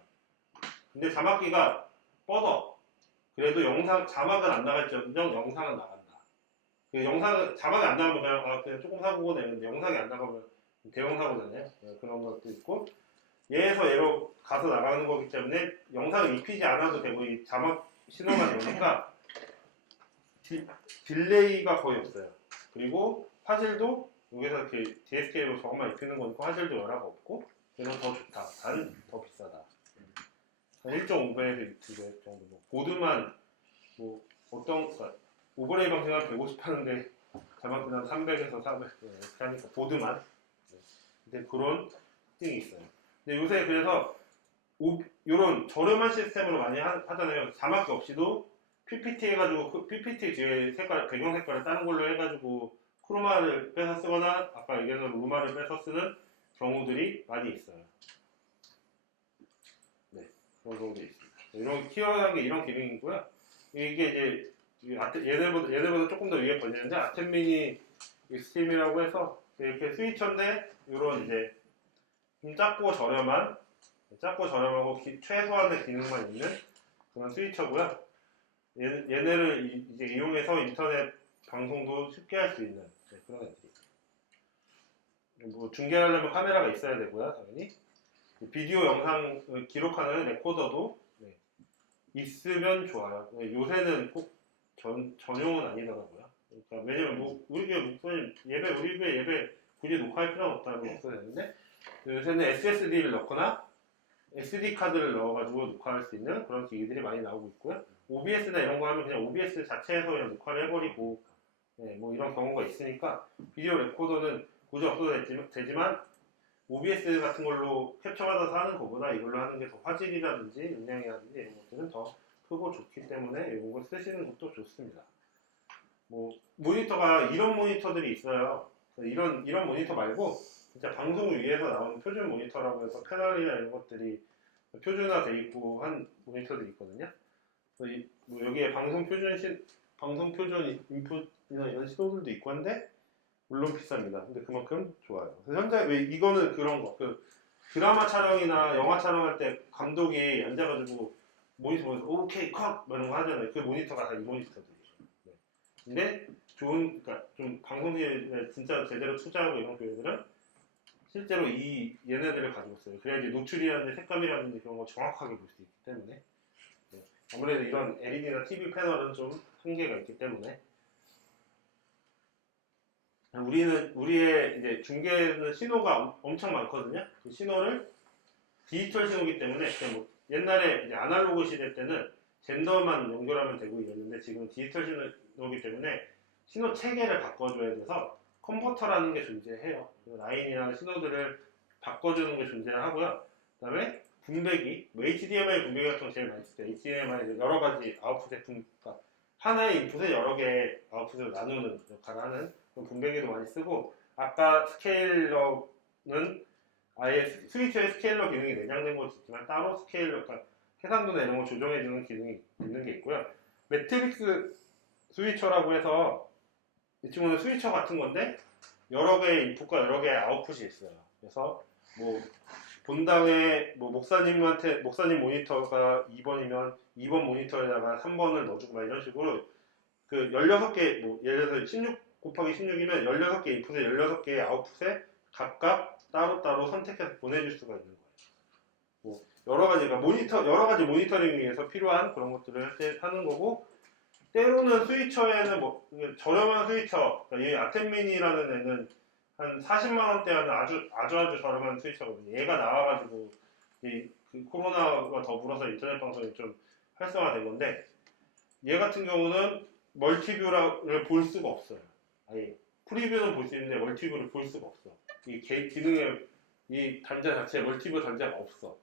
근데 자막기가 뻗어. 그래도 자막은 안 나갈지언정 영상은 나간다. 그 자막이 안 나가면 그냥 조금 사고가 되는데 영상이 안 나가면 대형 사고잖아요. 그런 것도 있고 얘에서 얘로 가서 나가는 거기 때문에 영상을 입히지 않아도 되고 이 자막 신호만 오니까 딜레이가 거의 없어요. 그리고 화질도 여기서 이렇게 DSK로 저것만 입히는 거니까 화질도 열화가 없고 그래서 더 좋다. 단 더 비싸다. 한 1.5배에서 2배 정도. 보드만 그러니까 오버레이 방식은 150 하는데 자막기는 300에서 400 이렇게 하니까 보드만. 근데 그런 특징이 있어요. 근데 요새 그래서 이런 저렴한 시스템으로 많이 하잖아요. 자막기 없이도 PPT 해가지고 그 PPT 뒤에 배경 색깔을 다른 걸로 해가지고 크로마를 빼서 쓰거나 아까 얘기한 루마를 빼서 쓰는 경우들이 많이 있어요. 네, 그런 경우도 있습니다. 이런 키워드한 게 이런 기능이고요. 이게 이제 얘네보다 조금 더 위에 번지는데 아템미니 익스트림이라고 해서 이렇게 스위처인데 이런 이제 좀 작고 저렴하고 최소한의 기능만 있는 그런 스위처고요. 얘네를 이제 이용해서 인터넷 방송도 쉽게 할 수 있는 그런 애들이. 중계하려면 카메라가 있어야 되고요, 당연히. 비디오 영상을 기록하는 레코더도 있으면 좋아요. 요새는 꼭 전용은 아니더라고요. 그러니까 왜냐면 우리 교회 예배 굳이 녹화할 필요는 없다고 했어야 되는데 요새는 SSD를 넣거나 SD 카드를 넣어가지고 녹화할 수 있는 그런 기기들이 많이 나오고 있고요. OBS나 이런 거 하면 그냥 OBS 자체에서 그냥 녹화를 해버리고 이런 경우가 있으니까 비디오 레코더는 굳이 없어도 되지만 OBS 같은 걸로 캡처받아서 하는 것보다 이걸로 하는 게 더 화질이라든지 음량이라든지 이런 것들은 더 크고 좋기 때문에 이런 걸 쓰시는 것도 좋습니다. 모니터가 이런 모니터들이 있어요. 이런 모니터 말고 진짜 방송을 위해서 나오는 표준 모니터라고 해서 패널이나 이런 것들이 표준화되어 있고 한 모니터들이 있거든요. 여기에 방송 표준 인풋이나 이런 신호들도 있고 한데 물론 비쌉니다. 근데 그만큼 좋아요. 현재 이거는 그런 거, 드라마 촬영이나 영화 촬영할 때 감독이 앉아가지고 모니터 보면서 오케이 컷 이런 거 하잖아요. 그 모니터가 다 이 모니터들이에요. 근데 그러니까 좀 방송국에 진짜 제대로 투자하고 이런 교회들은 실제로 얘네들을 가지고 있어요. 그래야지 노출이라든지 색감이라든지 그런 거 정확하게 볼 수 있기 때문에. 아무래도 이런 LED나 TV 패널은 좀 한계가 있기 때문에. 우리의 이제 중계는 신호가 엄청 많거든요. 그 신호를 디지털 신호기 때문에 옛날에 이제 아날로그 시대 때는 젠더만 연결하면 되고 이랬는데 지금 디지털 신호기 때문에 신호 체계를 바꿔줘야 돼서 컨버터라는 게 존재해요. 라인이나 신호들을 바꿔주는 게 존재하고요. 그 다음에 분배기, HDMI 분배기 같은 거 제일 많이 쓰죠. HDMI 여러 가지 아웃풋의 그러니까 하나의 인풋을 여러 개의 아웃풋으로 나누는 역할을 하는 분배기도 많이 쓰고 아까 스케일러는 아예 스위치에 스케일러 기능이 내장된 것도 있지만 따로 그러니까 해상도나 이런 거 조정해주는 기능이 있는 게 있고요. 매트릭스 스위처라고 해서 이 친구는 스위처 같은 건데 여러 개의 인풋과 여러 개의 아웃풋이 있어요. 그래서 본당에 목사님 모니터가 2번이면 2번 모니터에다가 3번을 넣어주고 이런 식으로 16개 예를 들어서 16 곱하기 16이면 16개 인풋에 16개의 아웃풋에 각각 따로따로 선택해서 보내줄 수가 있는 거예요. 여러 가지 모니터링 위해서 필요한 그런 것들을 하는 거고 때로는 스위처에는 저렴한 스위처, 그러니까 이 아템미니라는 애는 한 40만 원대 하는 아주 저렴한 스위처거든요. 얘가 나와가지고 그 코로나가 더불어서 인터넷 방송이 좀 활성화된 건데 얘 같은 경우는 멀티뷰를 볼 수가 없어요. 아예 프리뷰는 볼 수 있는데 멀티뷰를 볼 수가 없어. 이 기능에 이 단자 자체에 멀티뷰 단자가 없어.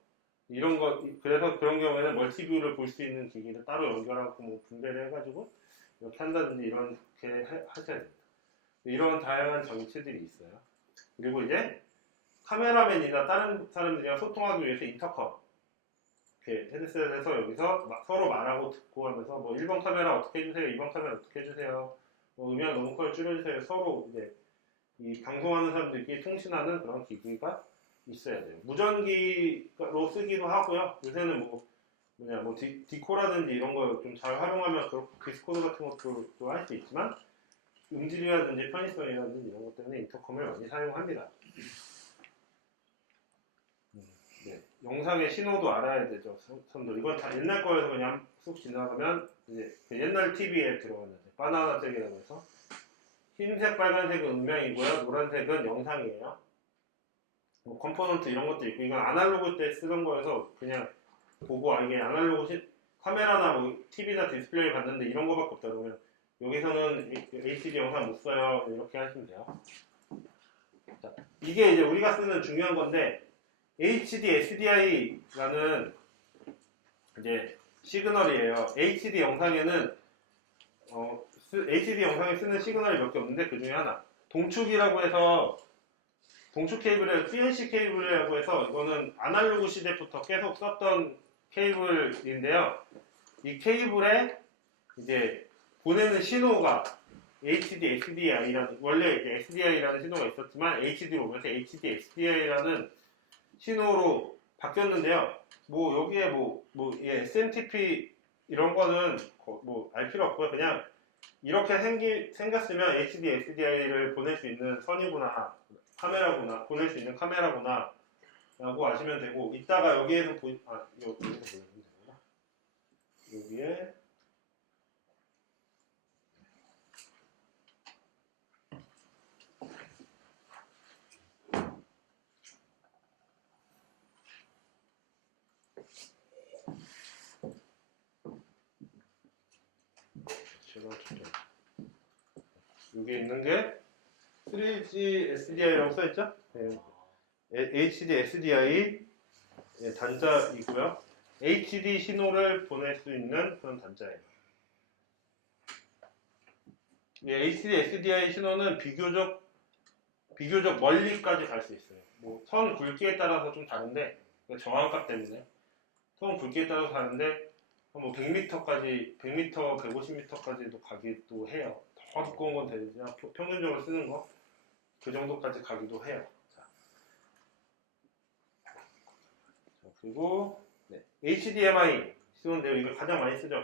그래서 그런 경우에는 멀티뷰를 볼 수 있는 기기를 따로 연결하고 분배를 해가지고 이렇게 한다든지 이렇게 하셔야 됩니다. 이런 다양한 장치들이 있어요. 그리고 이제 카메라맨이나 다른 사람들이랑 소통하기 위해서 인터컴. 이렇게 헤드셋에서 여기서 서로 말하고 듣고 하면서 뭐 1번 카메라 어떻게 해주세요, 2번 카메라 어떻게 해주세요, 뭐 음향 너무 커요 줄여주세요, 서로 이제 이 방송하는 사람들끼리 통신하는 그런 기기가 있어야 돼요. 무전기로 쓰기도 하고요. 요새는 뭐 디코라든지 이런 거 좀 잘 활용하면 디스코드 같은 것도 할 수 있지만 음질이라든지 편의성이라든지 이런 것 때문에 인터컴을 많이 사용합니다. 네. 영상의 신호도 알아야 되죠. 선도. 이건 다 옛날 거여서 그냥 쑥 지나가면 이제 그 옛날 TV에 들어갔는데 바나나 잭이라고 해서 흰색, 빨간색은 음향이고요. 노란색은 영상이에요. 뭐 컴포넌트 이런 것도 있고 이건 아날로그 때 쓰던 거여서 그냥 보고 이게 아날로그 카메라나 뭐 TV나 디스플레이 봤는데 이런 거밖에 없다 그러면 여기서는 HD 영상 못 써요. 이렇게 하시면 돼요. 자, 이게 이제 우리가 쓰는 중요한 건데 HD, SDI라는 이제 시그널이에요. HD 영상에는 HD 영상에 쓰는 시그널이 몇 개 없는데 그 중에 하나 동축이라고 해서 동축 케이블에 CNC 케이블이라고 해서 이거는 아날로그 시대부터 계속 썼던 케이블인데요. 이 케이블에 이제 보내는 신호가 HD, SDI라는 원래 이제 SDI라는 신호가 있었지만 HD로 오면서 HD, SDI라는 신호로 바뀌었는데요. 뭐 여기에 SMTP 이런 거는 뭐 알 필요 없고요. 그냥 이렇게 생겼으면 HD, SDI를 보낼 수 있는 선이구나, 카메라구나, 보낼 수 있는 카메라구나 라고 아시면 되고 이따가 여기에서 여기서 보여주면 되구나. 여기에 여기 있는 게 3G SDI라고 써있죠? 네. HD SDI 단자이고요. HD 신호를 보낼 수 있는 그런 단자예요. HD SDI 신호는 비교적 멀리까지 갈 수 있어요. 뭐 선 굵기에 따라서 좀 다른데 정확값 때문에 선 굵기에 따라서 다른데 뭐 100m까지 100m, 150m까지도 가기도 해요. 더 두꺼운 건 되지만 평균적으로 쓰는 거 그 정도까지 가기도 해요. 자, 그리고 HDMI 쓰는데 이거 가장 많이 쓰죠.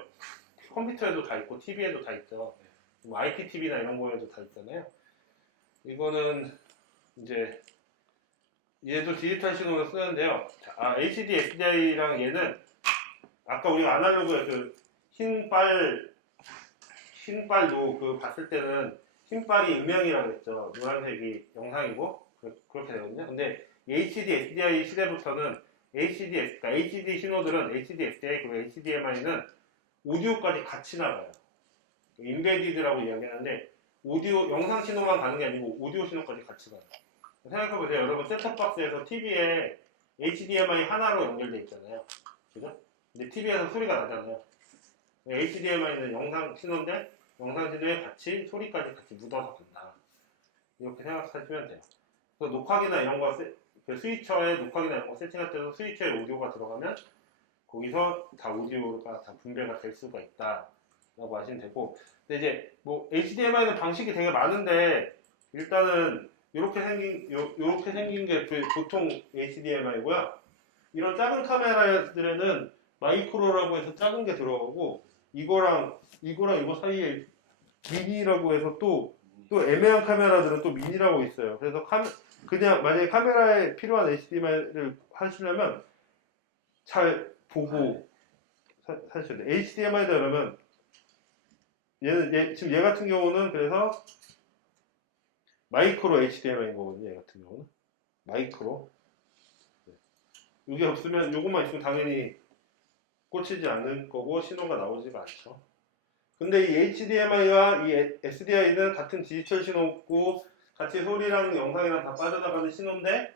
컴퓨터에도 다 있고 TV에도 다 있죠. 뭐 IPTV나 이런 거에도 다 있잖아요. 이거는 이제 얘도 디지털 신호를 쓰는데요. 자, HD SDI랑 얘는 아까 우리가 아날로그에 그 흰빨도 그 봤을 때는 흰빨이 음향이라고 했죠. 노란색이 영상이고 그렇게 되거든요. 근데 HD SDI 시대부터는 그러니까 HD 신호들은 HD SDI 그리고 HDMI는 오디오까지 같이 나가요. 인베디드라고 이야기하는데 오디오 영상 신호만 가는 게 아니고 오디오 신호까지 같이 가요. 생각해보세요. 여러분 셋톱박스에서 TV에 HDMI 하나로 연결돼 있잖아요. 그죠? 근데 TV에서 소리가 나잖아요. HDMI는 영상 신호인데 영상 신호에 같이 소리까지 같이 묻어서 간다. 이렇게 생각하시면 돼요. 그래서 녹화기나 이런 거 스위처에 녹화기나 이런 거 세팅할 때도 스위처에 오디오가 들어가면 거기서 다 오디오가 다 분배가 될 수가 있다라고 하시면 되고. 근데 이제 뭐 HDMI는 방식이 되게 많은데 일단은 요렇게 생긴 게 보통 HDMI고요. 이런 작은 카메라들에는 마이크로라고 해서 작은 게 들어가고 이거랑 이거 사이에 미니라고 해서 또 애매한 카메라들은 또 미니라고 있어요. 그래서 그냥 만약에 카메라에 필요한 HDMI를 하시려면 잘 보고 사셔야 돼요. HDMI다 그러면 지금 얘 같은 경우는 그래서 마이크로 HDMI인 거거든요. 얘 같은 경우는 마이크로. 이게 없으면 요것만 있으면 당연히 꽂히지 않는 거고 신호가 나오지가 않죠. 근데 이 HDMI와 이 SDI는 같은 디지털 신호고 같이 소리랑 영상이랑 다 빠져나가는 신호인데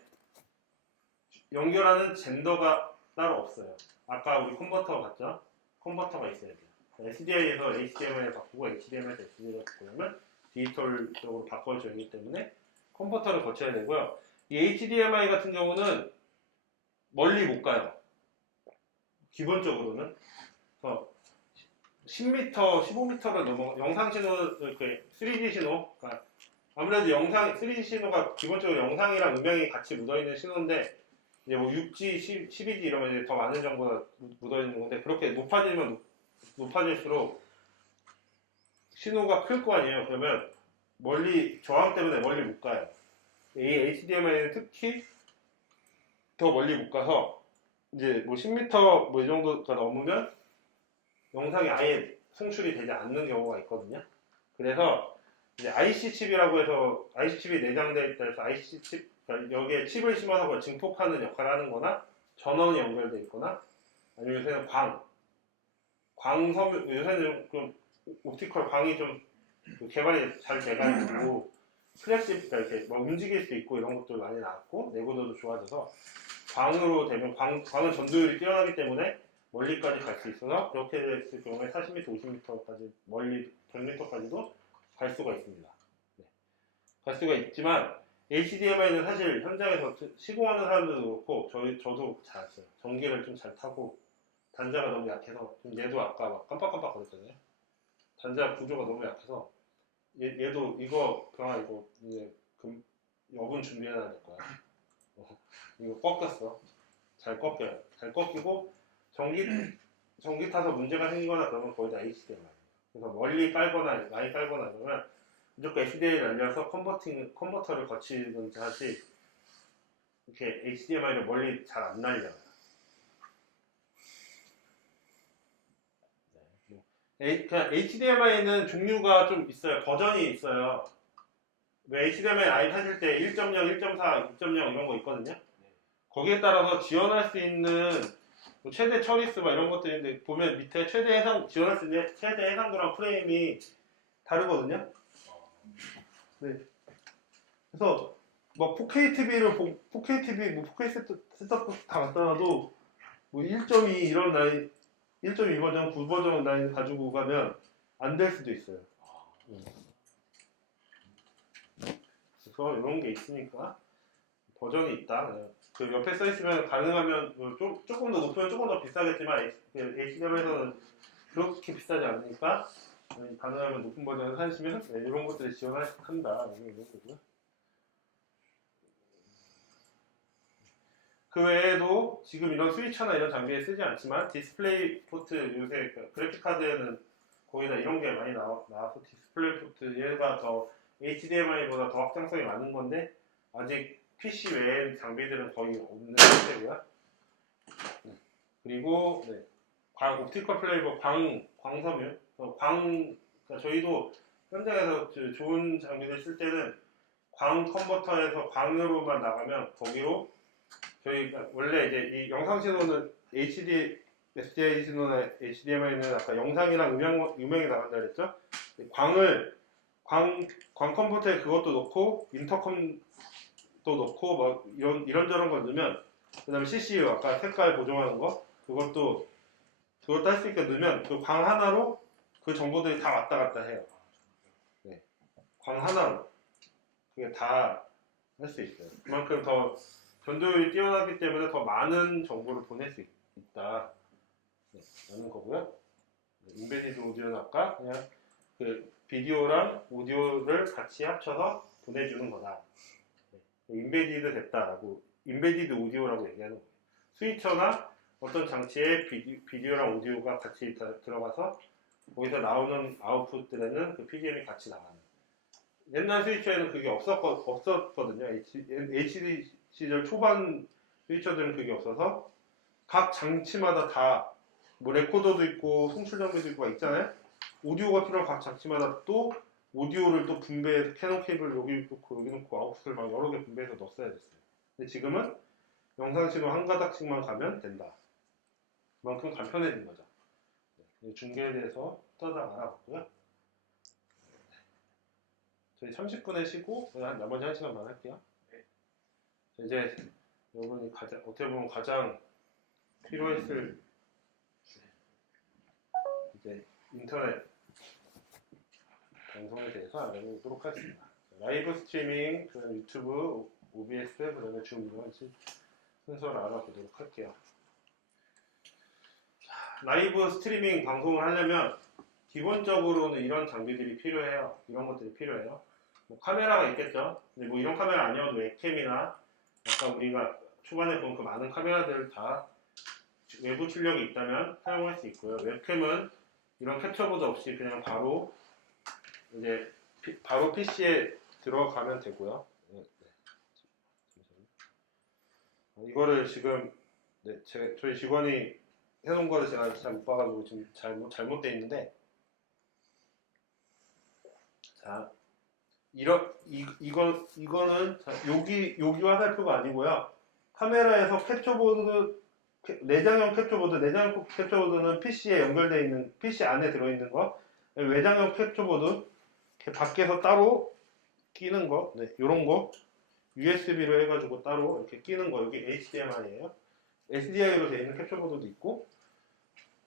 연결하는 젠더가 따로 없어요. 아까 우리 컨버터 봤죠? 컨버터가 있어야 돼요. SDI에서 HDMI를 바꾸고 HDMI에서 SDI를 바꾸려면 디지털적으로 바꿔줘야 하기 때문에 컨버터를 거쳐야 되고요. 이 HDMI 같은 경우는 멀리 못 가요. 기본적으로는 10m, 15m를 넘어 영상 신호, 이렇게 3D 신호, 그러니까 아무래도 3D 신호가 기본적으로 영상이랑 음영이 같이 묻어있는 신호인데 이제 뭐 6G, 12G 이러면 이제 더 많은 정보가 묻어있는 건데 그렇게 높아지면 높아질수록 신호가 클 거 아니에요. 그러면 저항 때문에 멀리 못 가요. 이 HDMI는 특히 더 멀리 못 가서 이제 뭐 10m 뭐 이 정도가 넘으면 영상이 아예 송출이 되지 않는 경우가 있거든요. 그래서 이제 IC 칩이라고 해서 IC 칩이 내장되어 있다 해서 IC 칩, 그러니까 여기에 칩을 심어서 증폭하는 역할을 하는 거나 전원이 연결되어 있거나 아니면 요새는 요새는 좀 옵티컬 광이 좀 개발이 잘 돼가지고 플렉시블 이렇게 뭐 움직일 수 있고 이런 것도 많이 나왔고 내구도도 좋아져서 광으로 되면 광은 전도율이 뛰어나기 때문에 멀리까지 갈 수 있어서 그렇게 됐을 경우에 40m, 50m까지 멀리 100m까지도 갈 수가 있습니다. 네. 갈 수가 있지만 HDMI는 사실 현장에서 시공하는 사람들도 그렇고 저도 잘 써요. 전기를 좀 잘 타고 단자가 너무 약해서 얘도 아까 막 깜빡깜빡 거렸잖아요. 단자 구조가 너무 약해서 얘도 이거 이제 여분 준비해놔야 될 거야. 이거 꺾였어. 잘 꺾여요. 잘 꺾이고 전기 타서 문제가 생기거나 그러면 거의 다 HDMI. 그래서 멀리 깔거나 많이 깔거나 그러면 무조건 HDMI를 날려서 컨버터를 거치든지 하지 이렇게 HDMI를 멀리 잘 안 날려요. 그냥 HDMI는 종류가 좀 있어요. 버전이 있어요. 왜 HDMI 라인 하실 때 1.0, 1.4, 2.0 이런 거 있거든요. 거기에 따라서 지원할 수 있는 뭐 최대 처리수 막 이런 것들인데 보면 밑에 지원할 수 있는 최대 해상도랑 프레임이 다르거든요. 네. 그래서 뭐 4K TV를 4K TV, 뭐 4K 셋탑 다 갖다 놔도 뭐 1.2 이런 라인, 1.2 버전, 9 버전 라인 가지고 가면 안 될 수도 있어요. 그래서 이런 게 있으니까 버전이 있다. 그 옆에 써 있으면 가능하면 조금 더 높으면 조금 더 비싸겠지만 HDMI에서는 그렇게 비싸지 않으니까 가능하면 높은 버전을 사시면 이런 것들을 지원한다. 이런 거고요. 그 외에도 지금 이런 스위처나 이런 장비에 쓰지 않지만 디스플레이 포트 요새 그래픽 카드에는 거의 다 이런 게 많이 나와서 디스플레이 포트 얘가 더 HDMI보다 더 확장성이 많은 건데 아직 PC 외의 장비들은 거의 없는 상태고요. 그리고 옵티컬 플레이버 광섬유 그러니까 저희도 현장에서 좋은 장비를 쓸 때는 광 컨버터에서 광으로만 나가면 거기로 저희가 원래 이제 이 영상 신호는 SDI 신호나 HDMI는 아까 영상이랑 음영이 나간다 그랬죠? 광 컨버터에 그것도 넣고 인터컴도 넣고 막 이런저런 걸 넣으면 그다음에 CCU 아까 색깔 보정하는 거 그것도 할 수 있게 넣으면 그 광 하나로 그 정보들이 다 왔다 갔다 해요. 네. 광 하나로 그게 다 할 수 있어요. 그만큼 더 전도율이 뛰어나기 때문에 더 많은 정보를 보낼 수 있다. 라는 거고요. 인베디드 오디오는 아까 그냥 그 비디오랑 오디오를 같이 합쳐서 보내주는 거다. 인베디드 됐다라고, 인베디드 오디오라고 얘기하는 거예요. 스위처나 어떤 장치에 비디오랑 오디오가 같이 들어가서 거기서 나오는 아웃풋들에는 그 PDM이 같이 나가는. 옛날 스위처에는 그게 없었거든요. HD 시절 초반 스위처들은 그게 없어서 각 장치마다 다 뭐 레코더도 있고 송출 장비도 있고 막 있잖아요. 오디오가 필요한 각 장치마다 또 오디오를 또 분배해서 캐논 케이블 여기 놓고 여기 놓고 아웃풋을 막 여러 개 분배해서 넣었어야 됐어요. 근데 지금은 영상 신호 한 가닥씩만 가면 된다. 그만큼 간편해진 거죠. 중계에 대해서 따다 알아봤고요. 저희 30분에 쉬고 나머지 1시간만 할게요. 이제 여러분이 어떻게 보면 가장 필요했을 이제 인터넷 방송에 대해서 알아보도록 하겠습니다. 라이브 스트리밍, 그다음에 유튜브, OBS, 그다음에 줌 이런 순서를 알아보도록 할게요. 라이브 스트리밍 방송을 하려면 기본적으로는 이런 장비들이 필요해요. 이런 것들이 필요해요. 뭐 카메라가 있겠죠. 근데 뭐 이런 카메라 아니어도 웹캠이나 아까 우리가 초반에 본 그 많은 카메라들 다 외부 출력이 있다면 사용할 수 있고요. 웹캠은 이런 캡처보드 없이 그냥 바로 이제 바로 PC에 들어가면 되고요. 이거를 지금 저희 직원이 해놓은 거를 제가 잘 못 봐가지고 지금 잘못돼 있는데, 자 이거는 여기 화살표가 아니고요. 카메라에서 캡처보드 내장형 캡처보드는 PC에 연결되어 있는 PC 안에 들어있는 거, 외장형 캡처보드 밖에서 따로 끼는 거, 이런 거 USB로 해가지고 따로 이렇게 끼는 거, 여기 HDMI예요. SDI로 되어 있는 캡처보드도 있고,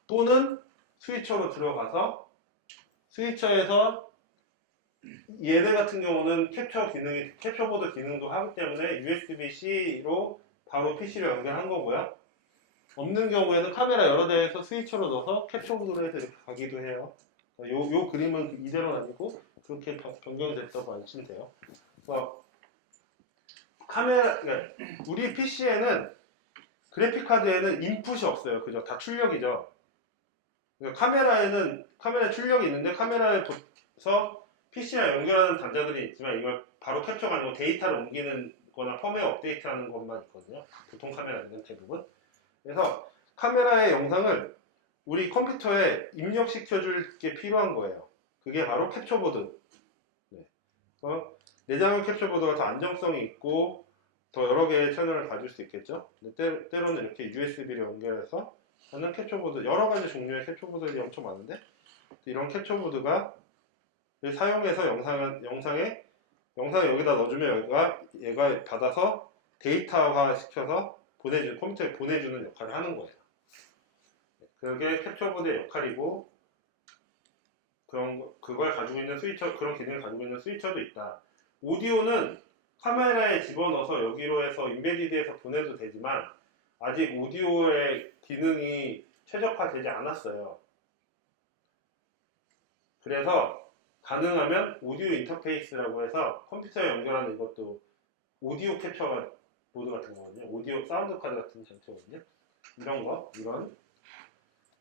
또는 스위처로 들어가서 스위처에서 얘네 같은 경우는 캡처보드 기능도 하기 때문에 USB-C로 바로 PC로 연결한 거고요. 없는 경우에는 카메라 여러 대에서 스위처로 넣어서 캡처보드로 해서 이렇게 가기도 해요. 요 그림은 이대로는 아니고 그렇게 변경됐다고 아시면 돼요. 그러니까 우리 PC에는 그래픽카드에는 인풋이 없어요. 그죠? 다 출력이죠. 그러니까 카메라에 출력이 있는데 카메라에서 PC랑 연결하는 단자들이 있지만 이걸 바로 캡처가 아니고 데이터를 옮기는 거나 펌웨어 업데이트하는 것만 있거든요. 보통 카메라는 대부분. 그래서 카메라의 영상을 우리 컴퓨터에 입력시켜줄 게 필요한 거예요. 그게 바로 캡처보드. 내장형 캡처보드가 더 안정성이 있고 더 여러 개의 채널을 가질 수 있겠죠. 근데 때로는 이렇게 USB를 연결해서 하는 캡처보드, 여러 가지 종류의 캡처보드들이 엄청 많은데, 이런 캡처보드가 사용해서 영상을 여기다 넣어주면 얘가 받아서 데이터화 시켜서 컴퓨터에 보내주는 역할을 하는 거예요. 그게 캡처보드의 역할이고, 그걸 가지고 있는 그런 기능을 가지고 있는 스위처도 있다. 오디오는 카메라에 집어넣어서 여기로 해서 인베디드해서 보내도 되지만 아직 오디오의 기능이 최적화되지 않았어요. 그래서 가능하면 오디오 인터페이스라고 해서 컴퓨터에 연결하는 이것도 오디오 캡처 보드 같은 거거든요. 오디오 사운드 카드 같은 장치거든요.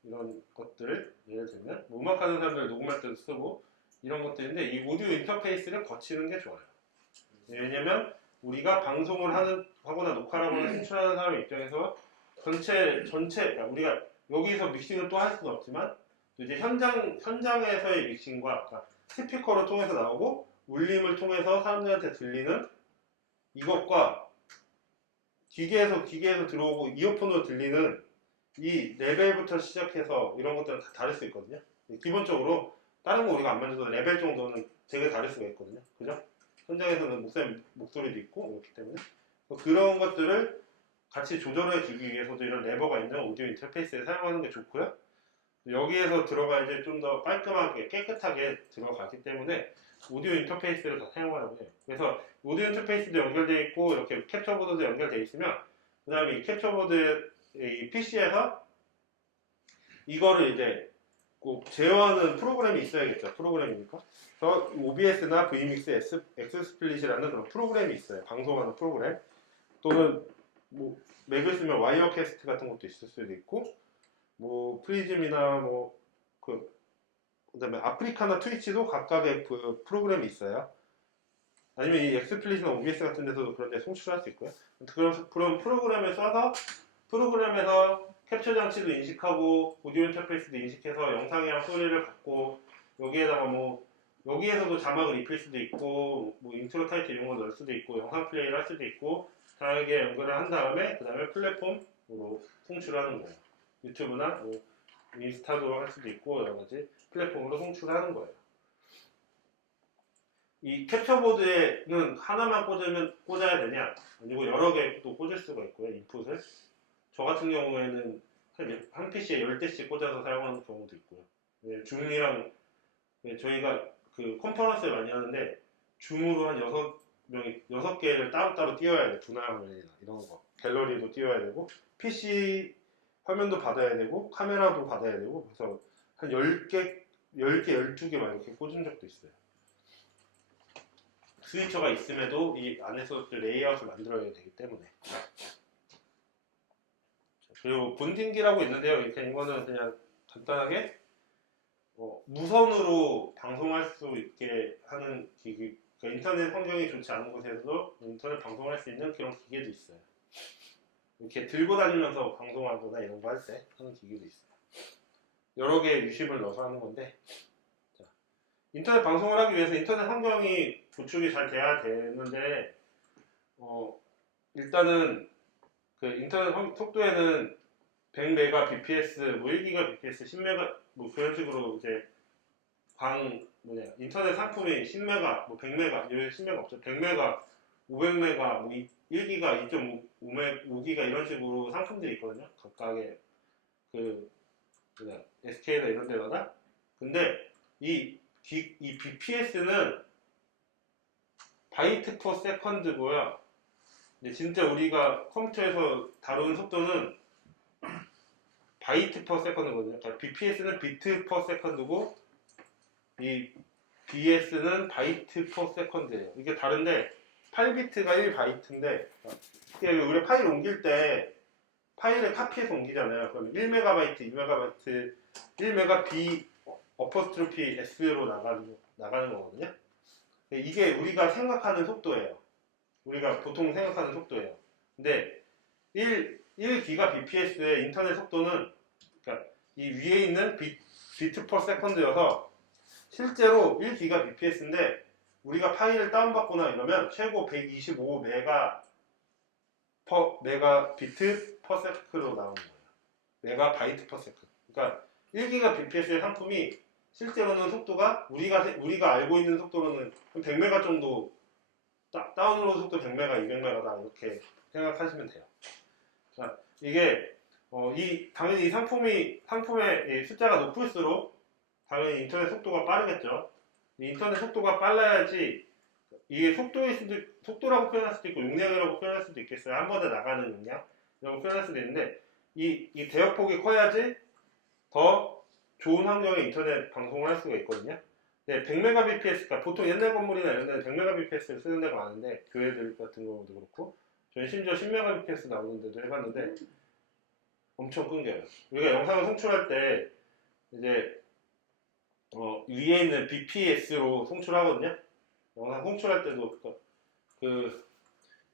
이런 것들을 예를 들면 음악하는 사람들 녹음할 때도 쓰고 이런 것들인데, 이 오디오 인터페이스를 거치는 게 좋아요. 왜냐면 우리가 방송을 하거나 녹화를 하거나 신출하는 사람 입장에서 전체 우리가 여기서 믹싱을 또 할 수는 없지만 이제 현장에서의 믹싱과, 그러니까 스피커를 통해서 나오고 울림을 통해서 사람들한테 들리는 이것과 기계에서 들어오고 이어폰으로 들리는 이 레벨부터 시작해서 이런 것들은 다 다를 수 있거든요. 기본적으로 다른 거 우리가 안 만져도 레벨 정도는 되게 다를 수가 있거든요. 그죠? 현장에서는 목소리도 있고 그렇기 때문에 그런 것들을 같이 조절해 주기 위해서도 이런 레버가 있는 오디오 인터페이스를 사용하는 게 좋고요. 여기에서 들어가야지 좀 더 깔끔하게 깨끗하게 들어가기 때문에 오디오 인터페이스를 다 사용하라고 해요. 그래서 오디오 인터페이스도 연결되어 있고 이렇게 캡처보드도 연결되어 있으면, 그 다음에 이 캡처보드 이 PC에서 이거를 이제 꼭 제어하는 프로그램이 있어야겠죠. 프로그램이니까. 그래서 OBS나 vmix, 엑스스플릿이라는 그런 프로그램이 있어요. 방송하는 프로그램. 또는 뭐 맥을 쓰면 와이어캐스트 같은 것도 있을 수도 있고, 뭐 프리즘이나 그다음에 아프리카나 트위치도 각각의 그 프로그램이 있어요. 아니면 이 엑스플릿이나 OBS 같은 데서도 그런 데 송출할 수 있고요. 그런 프로그램을 써서 프로그램에서 캡처 장치도 인식하고 오디오 인터페이스도 인식해서 영상이랑 소리를 갖고, 여기에다가 여기에서도 자막을 입힐 수도 있고 뭐 인트로 타이틀 이런 거 넣을 수도 있고 영상 플레이를 할 수도 있고, 다양하게 연결을 한 다음에 그 다음에 플랫폼으로 송출하는 거예요. 유튜브나 인스타도 할 수도 있고 여러 가지 플랫폼으로 송출하는 거예요. 이 캡처보드에는 하나만 꽂아야 되냐, 아니고 여러 개 또 꽂을 수가 있고요. 인풋을 저 같은 경우에는 한 PC에 10대씩 꽂아서 사용하는 경우도 있고요. 줌이랑 저희가 그 컨퍼런스를 많이 하는데 줌으로 한 6개를 따로따로 띄워야 돼. 분할화면이나 이런 거 갤러리도 띄워야 되고 PC 화면도 받아야 되고 카메라도 받아야 되고 그래서 한 10개, 12개 막 이렇게 꽂은 적도 있어요. 스위처가 있음에도 이 안에서 레이아웃을 만들어야 되기 때문에. 그리고 본딩기라고 있는데요. 이거는 그냥 간단하게 무선으로 방송할 수 있게 하는 기기, 그러니까 인터넷 환경이 좋지 않은 곳에서도 인터넷 방송을 할 수 있는 그런 기계도 있어요. 이렇게 들고 다니면서 방송하거나 이런 거 할 때 하는 기계도 있어요. 여러 개의 유심을 넣어서 하는 건데, 자, 인터넷 방송을 하기 위해서 인터넷 환경이 구축이 잘 돼야 되는데, 일단은 그 인터넷 속도에는 100mbps, 뭐 1gbps, 10m, 뭐 그런 식으로 이제 인터넷 상품이 10메가, 뭐 100메가, 여기 10메가 없죠. 100메가, 500메가, 뭐 1기가, 2.5기가 이런 식으로 상품들이 있거든요. 각각의 SK나 이런 데마다. 근데 이 BPS는 바이트 퍼 세컨드고요. 진짜 우리가 컴퓨터에서 다루는 속도는 바이트 퍼 세컨드거든요. 그러니까 BPS는 비트 퍼 세컨드고 이 BS는 바이트 퍼 세컨드예요. 이게 다른데 8비트가 1바이트인데 우리가 파일 옮길 때 파일을 카피해서 옮기잖아요. 그럼 1MB, 2MB, 1메가 B 어퍼스트로피 S로 나가는 거거든요. 이게 우리가 생각하는 속도예요. 우리가 보통 생각하는 속도예요. 근데 1기가 BPS의 인터넷 속도는 그러니까 이 위에 있는 비트 퍼 세컨드여서 실제로 1기가 BPS인데 우리가 파일을 다운받거나 이러면 최고 125메가 비트 퍼 세컨드로 나오는 거예요. 메가바이트 퍼 세컨드. 그러니까 1기가 BPS의 상품이 실제로는 속도가 우리가 알고 있는 속도로는 100메가 정도 다운로드 속도 100메가, 200메가다 이렇게 생각하시면 돼요. 자, 이게 당연히 이 상품의 숫자가 높을수록 당연히 인터넷 속도가 빠르겠죠. 인터넷 속도가 빨라야지 이게 속도라고 표현할 수도 있고 용량이라고 표현할 수도 있겠어요. 한 번에 나가는 용량이라고 표현할 수도 있는데 이 대역폭이 커야지 더 좋은 환경의 인터넷 방송을 할 수가 있거든요. 네, 100mbps가 보통 옛날 건물이나 이런 데는 100mbps를 쓰는 데가 많은데 교회들 같은 경우도 그렇고 저는 심지어 10mbps 나오는 데도 해봤는데 엄청 끊겨요. 우리가 영상을 송출할 때 이제 위에 있는 BPS로 송출하거든요. 영상 송출할 때도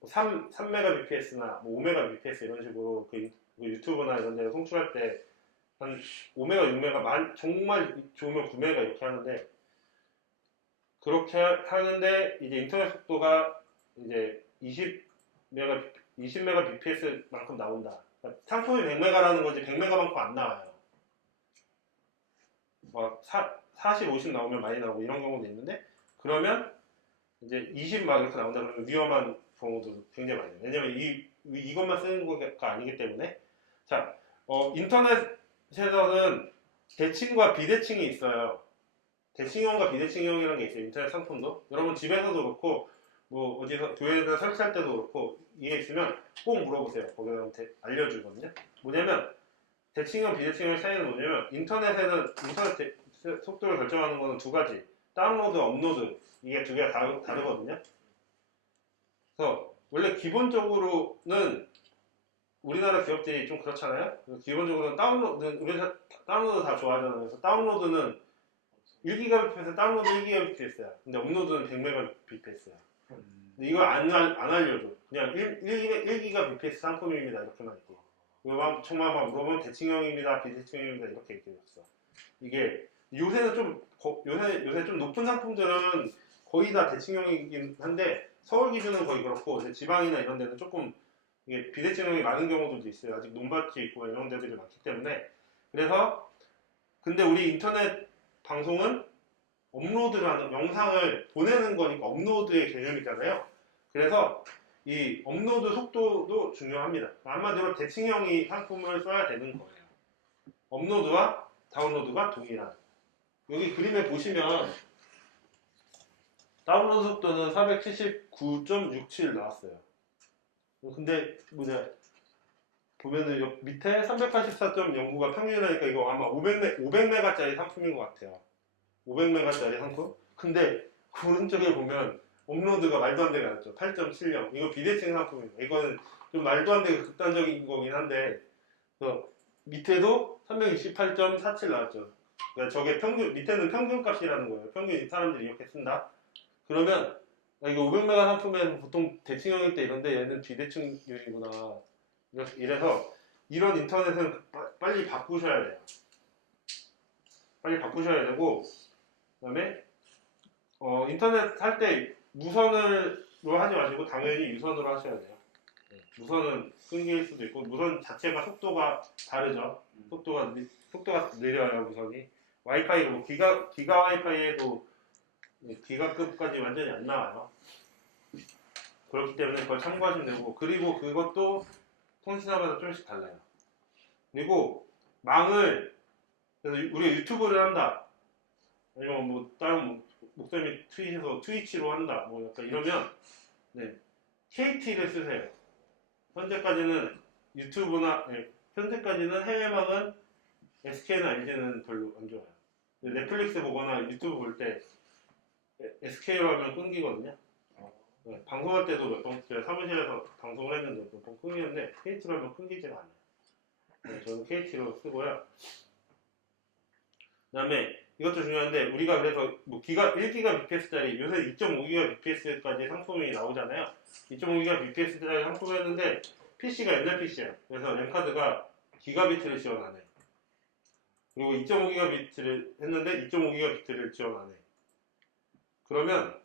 3mbps나 뭐 5mbps 이런 식으로 그 유튜브나 이런 데 송출할 때 한 5메가, 6메가 정말 좋으면 9메가 이렇게 하는데 그렇게 하는데 이제 인터넷 속도가 이제 20메가 bps만큼 나온다. 그러니까 상품이 100메가라는 거지 100메가만큼 안 나와요. 막 40, 50 나오면 많이 나오고 이런 경우도 있는데 그러면 이제 20 막 이렇게 나온다 그러면 위험한 경우도 굉장히 많아요. 왜냐면 이것만 쓰는 거가 아니기 때문에. 자, 인터넷에서는 대칭과 비대칭이 있어요. 대칭형과 비대칭형이라는 게 있어요. 인터넷 상품도. 여러분 집에서도 그렇고 뭐 어디서 교회에서 설치할 때도 그렇고 이게 있으면 꼭 물어보세요. 거기서 알려주거든요. 뭐냐면 대칭형, 비대칭형의 차이는 뭐냐면 인터넷 속도를 결정하는 거는 두 가지. 다운로드, 업로드 이게 두 개가 다르거든요. 그래서 원래 기본적으로는 우리나라 기업들이 좀 그렇잖아요. 기본적으로는 우리가 다운로드 다 좋아하잖아요. 그래서 다운로드는 1GBps에서 다운로드 1GBps야. 근데 업로드는 100mbps야. 근데 이걸 안 알려줘. 그냥 1GBps 상품입니다. 이렇게만 있고. 정말 막 물어보면 대칭형입니다. 비대칭형입니다. 이렇게 얘기했어. 이게 요새 좀 높은 상품들은 거의 다 대칭형이긴 한데 서울 기준은 거의 그렇고 지방이나 이런 데는 조금 이게 비대칭형이 많은 경우들도 있어요. 아직 논밭이 있고 이런 데들이 많기 때문에. 그래서 근데 우리 인터넷 방송은 업로드라는 영상을 보내는 거니까 업로드의 개념이잖아요. 그래서 이 업로드 속도도 중요합니다. 한마디로 대칭형이 상품을 써야 되는 거예요. 업로드와 다운로드가 동일한. 여기 그림에 보시면 다운로드 속도는 479.67 나왔어요. 근데 보면은 요 밑에 384.09가 평균이라니까 이거 아마 500메가짜리 상품인 것 같아요. 500메가짜리 상품. 근데 그 오른쪽에 보면 업로드가 말도 안 되게 나왔죠. 8.70. 이거 비대칭 상품이에요. 이거는 좀 말도 안 되게 극단적인 거긴 한데 그래서 밑에도 328.47 나왔죠. 그러니까 저게 평균, 밑에는 평균값이라는 거예요. 평균 사람들이 이렇게 쓴다. 그러면 이거 500메가 상품에는 보통 대칭형일 때 이런데 얘는 비대칭형이구나. 이래서 이런 인터넷은 빨리 바꾸셔야 돼요. 빨리 바꾸셔야 되고 그다음에 인터넷 할 때 무선으로 하지 마시고 당연히 유선으로 하셔야 돼요. 무선은 끊길 수도 있고 무선 자체가 속도가 다르죠. 속도가 느려요 무선이. 와이파이 뭐 기가 와이파이에도 기가급까지 완전히 안 나와요. 그렇기 때문에 그걸 참고하시면 되고 그리고 그것도 통신사마다 조금씩 달라요. 그리고 망을 그래서 우리가 유튜브를 한다 아니면 뭐 다른 목사님이 트위치로 한다 뭐 약간 이러면 네, KT를 쓰세요. 현재까지는 유튜브나 현재까지는 해외망은 SK나 LG는 별로 안 좋아요. 넷플릭스 보거나 유튜브 볼 때 SK로 하면 끊기거든요. 네, 방송할 때도 몇 번 사무실에서 방송을 했는데 몇 번 끊기는데 KT로 하면 끊기지가 않아요. 네, 저는 KT로 쓰고요. 그 다음에 이것도 중요한데 우리가 그래서 뭐 1GBps짜리 요새 2.5GBps까지 상품이 나오잖아요. 2.5GBps짜리 상품을 했는데 PC가 옛날 PC예요. 그래서 램카드가 기가비트를 지원 안 해요. 그리고 2.5GB를 했는데 2.5GB를 지원 안 해요. 그러면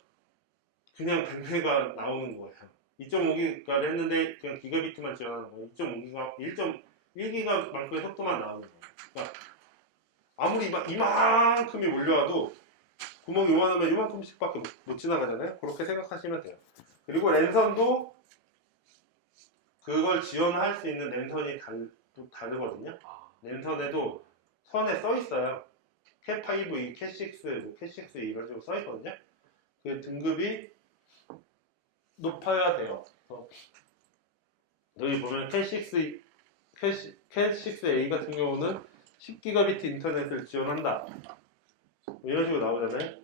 그냥 100메가 나오는 거예요. 2.5기가를 했는데 그냥 기가비트만 지원하는 거예요. 1.5기가, 1.1기가만큼의 속도만 나오는 거예요. 그러니까 아무리 이만큼이 몰려와도 구멍이 요만하면 이만큼씩밖에 못 지나가잖아요. 그렇게 생각하시면 돼요. 그리고 랜선도 그걸 지원할 수 있는 랜선이 다르거든요. 랜선에도 선에 써 있어요. 캣5E, 캣6, 캣6E 이런 식으로 써 있거든요. 그 등급이 높아야 돼요. 여기 보면 캣6A 같은 경우는 10기가비트 인터넷을 지원한다. 이런 식으로 나오잖아요.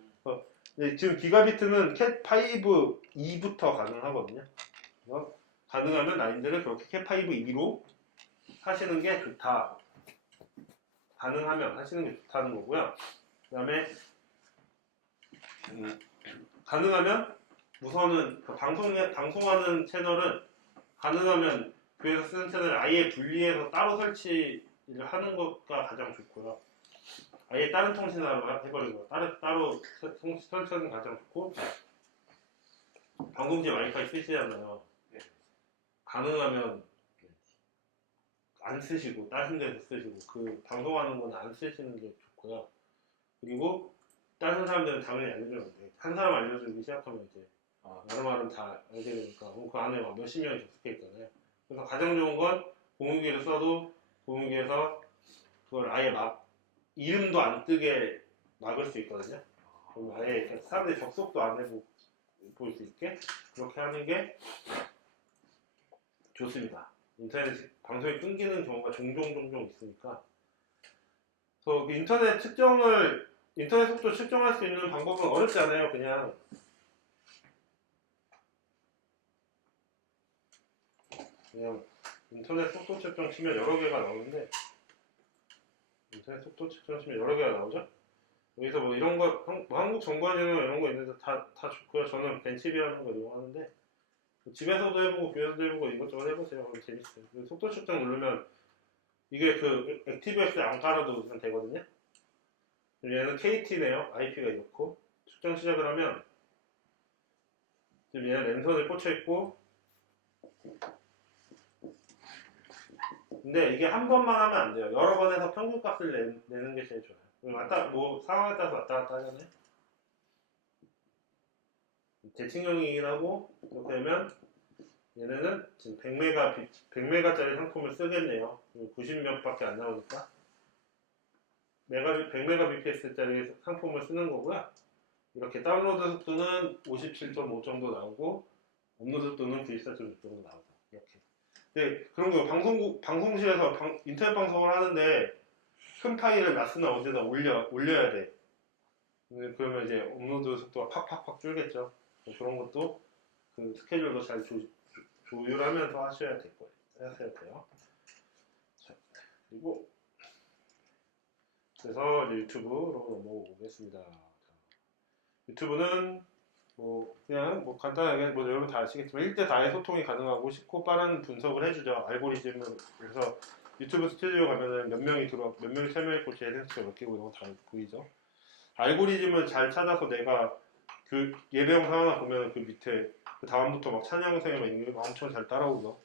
지금 기가비트는 캣5E부터 가능하거든요. 가능하면 라인들은 그렇게 캣5E로 하시는 게 좋다. 가능하면 하시는 게 좋다는 거고요. 그 다음에 가능하면 우선은 그 방송하는 채널은 가능하면 교회에서 쓰는 채널을 아예 분리해서 따로 설치를 하는 것가 가장 좋고요. 아예 다른 통신사로 해버리고 따로 설치하는 게 가장 좋고 방송지 와이파이 쓰시잖아요. 가능하면 안 쓰시고 다른 데서 쓰시고 그 방송하는 건 안 쓰시는 게 좋고요. 그리고 다른 사람들은 당연히 알려줘야 돼. 한 사람 알려주기 시작하면 이제 나름나름 다 알게 되니까 그 안에 막 몇십 명이 접속해 있잖아요. 그래서 가장 좋은 건 공유기를 써도 공유기에서 그걸 아예 이름도 안 뜨게 막을 수 있거든요. 그럼 아예 사람들이 접속도 안 해보고 볼 수 있게 그렇게 하는 게 좋습니다. 인터넷 방송이 끊기는 경우가 종종 있으니까. 그래서 인터넷 속도 측정할 수 있는 방법은 어렵지 않아요. 그냥 인터넷 속도 측정 치면 여러 개가 나오는데 인터넷 속도 측정 치면 여러 개가 나오죠. 여기서 뭐 이런 거 한국 정보화제는 이런 거 있는데 다 좋고요. 저는 벤치비라는 거 이용하는데 집에서도 해보고 교회에서도 해보고 이것저것 해보세요. 그럼 재밌어요. 속도 측정 누르면 이게 그 액티브엑스 안 깔아도 그냥 되거든요. 얘는 KT네요. IP가 이렇고 측정 시작을 하면 지금 얘는 랜선에 꽂혀 있고 근데 이게 한 번만 하면 안 돼요. 여러 번 해서 평균값을 내는 게 제일 좋아요. 상황에 따라서 왔다 갔다 하잖아요. 대칭형이긴 하고 이렇게 되면 얘네는 지금 100메가짜리 상품을 쓰겠네요. 90몇 밖에 안 나오니까 100메가bps짜리 상품을 쓰는 거고요. 이렇게 다운로드 속도는 57.5 정도 나오고 업로드 속도는 94.6 정도 나오죠. 이렇게 근데 그런 거 방송실에서 인터넷 방송을 하는데 큰 파일을 낯쓰나 어디다 올려야 돼. 그러면 이제 업로드 속도가 팍팍팍 줄겠죠. 그런 것도 그 스케줄도 잘 조율하면서 하셔야 될 거예요. 하셔야 돼요. 자, 그리고 그래서 이제 유튜브로 넘어오겠습니다. 유튜브는 뭐 그냥 뭐 간단하게 뭐 여러분 다 아시겠지만 1대 다의 소통이 가능하고 쉽고 빠른 분석을 해주죠. 알고리즘을. 그래서 유튜브 스튜디오 가면은 몇 명이 세 명이 있고 제 센스가 몇 개고 이런 거 다 보이죠. 알고리즘을 잘 찾아서 내가 그 예배 영상 하나 보면 그 밑에 그 다음부터 막 찬양 영상이 막 있는 게 엄청 잘 따라오죠.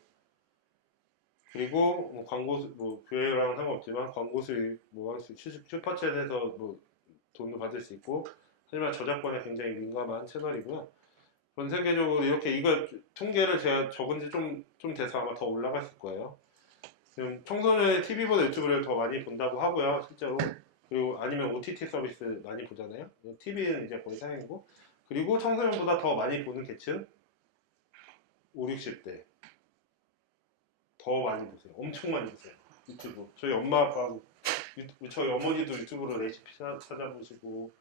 그리고 뭐 광고 뭐 교회랑 상관없지만 광고 수익 뭐 할 수 슈퍼챗에서 뭐 돈을 받을 수 있고 하지만 저작권에 굉장히 민감한 채널이고요. 전 세계적으로 이렇게 이거 통계를 제가 적은 지 좀 돼서 아마 더 올라갔을 거예요. 지금 청소년이 TV보다 유튜브를 더 많이 본다고 하고요, 실제로. 그리고 아니면 OTT 서비스 많이 보잖아요. TV는 이제 거의 사양이고. 그리고 청소년보다 더 많이 보는 계층 5, 60대 더 많이 보세요. 엄청 많이 보세요. 유튜브. 저희 엄마 아빠, 저희 어머니도 유튜브로 레시피 찾아보시고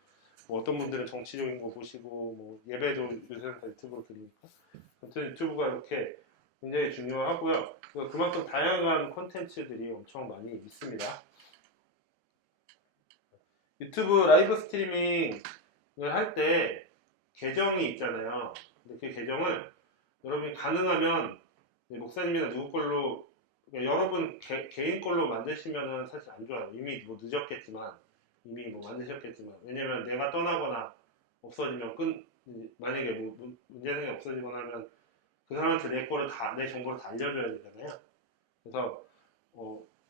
뭐 어떤 분들은 정치적인 거 보시고 뭐 예배도 요새는 다 유튜브로 드리니까 아무튼 유튜브가 이렇게 굉장히 중요하고요. 그만큼 다양한 콘텐츠들이 엄청 많이 있습니다. 유튜브 라이브 스트리밍을 할 때 계정이 있잖아요. 근데 그 계정을 여러분이 가능하면 목사님이나 누구 걸로 그러니까 여러분 개인 걸로 만드시면은 사실 안 좋아요. 이미 뭐 늦었겠지만 이미 뭐 만드셨겠지만 왜냐면 내가 떠나거나 없어지면 만약에 뭐 문제생이 없어지거나 하면 그 사람한테 내 정보를 다 알려줘야 되잖아요. 그래서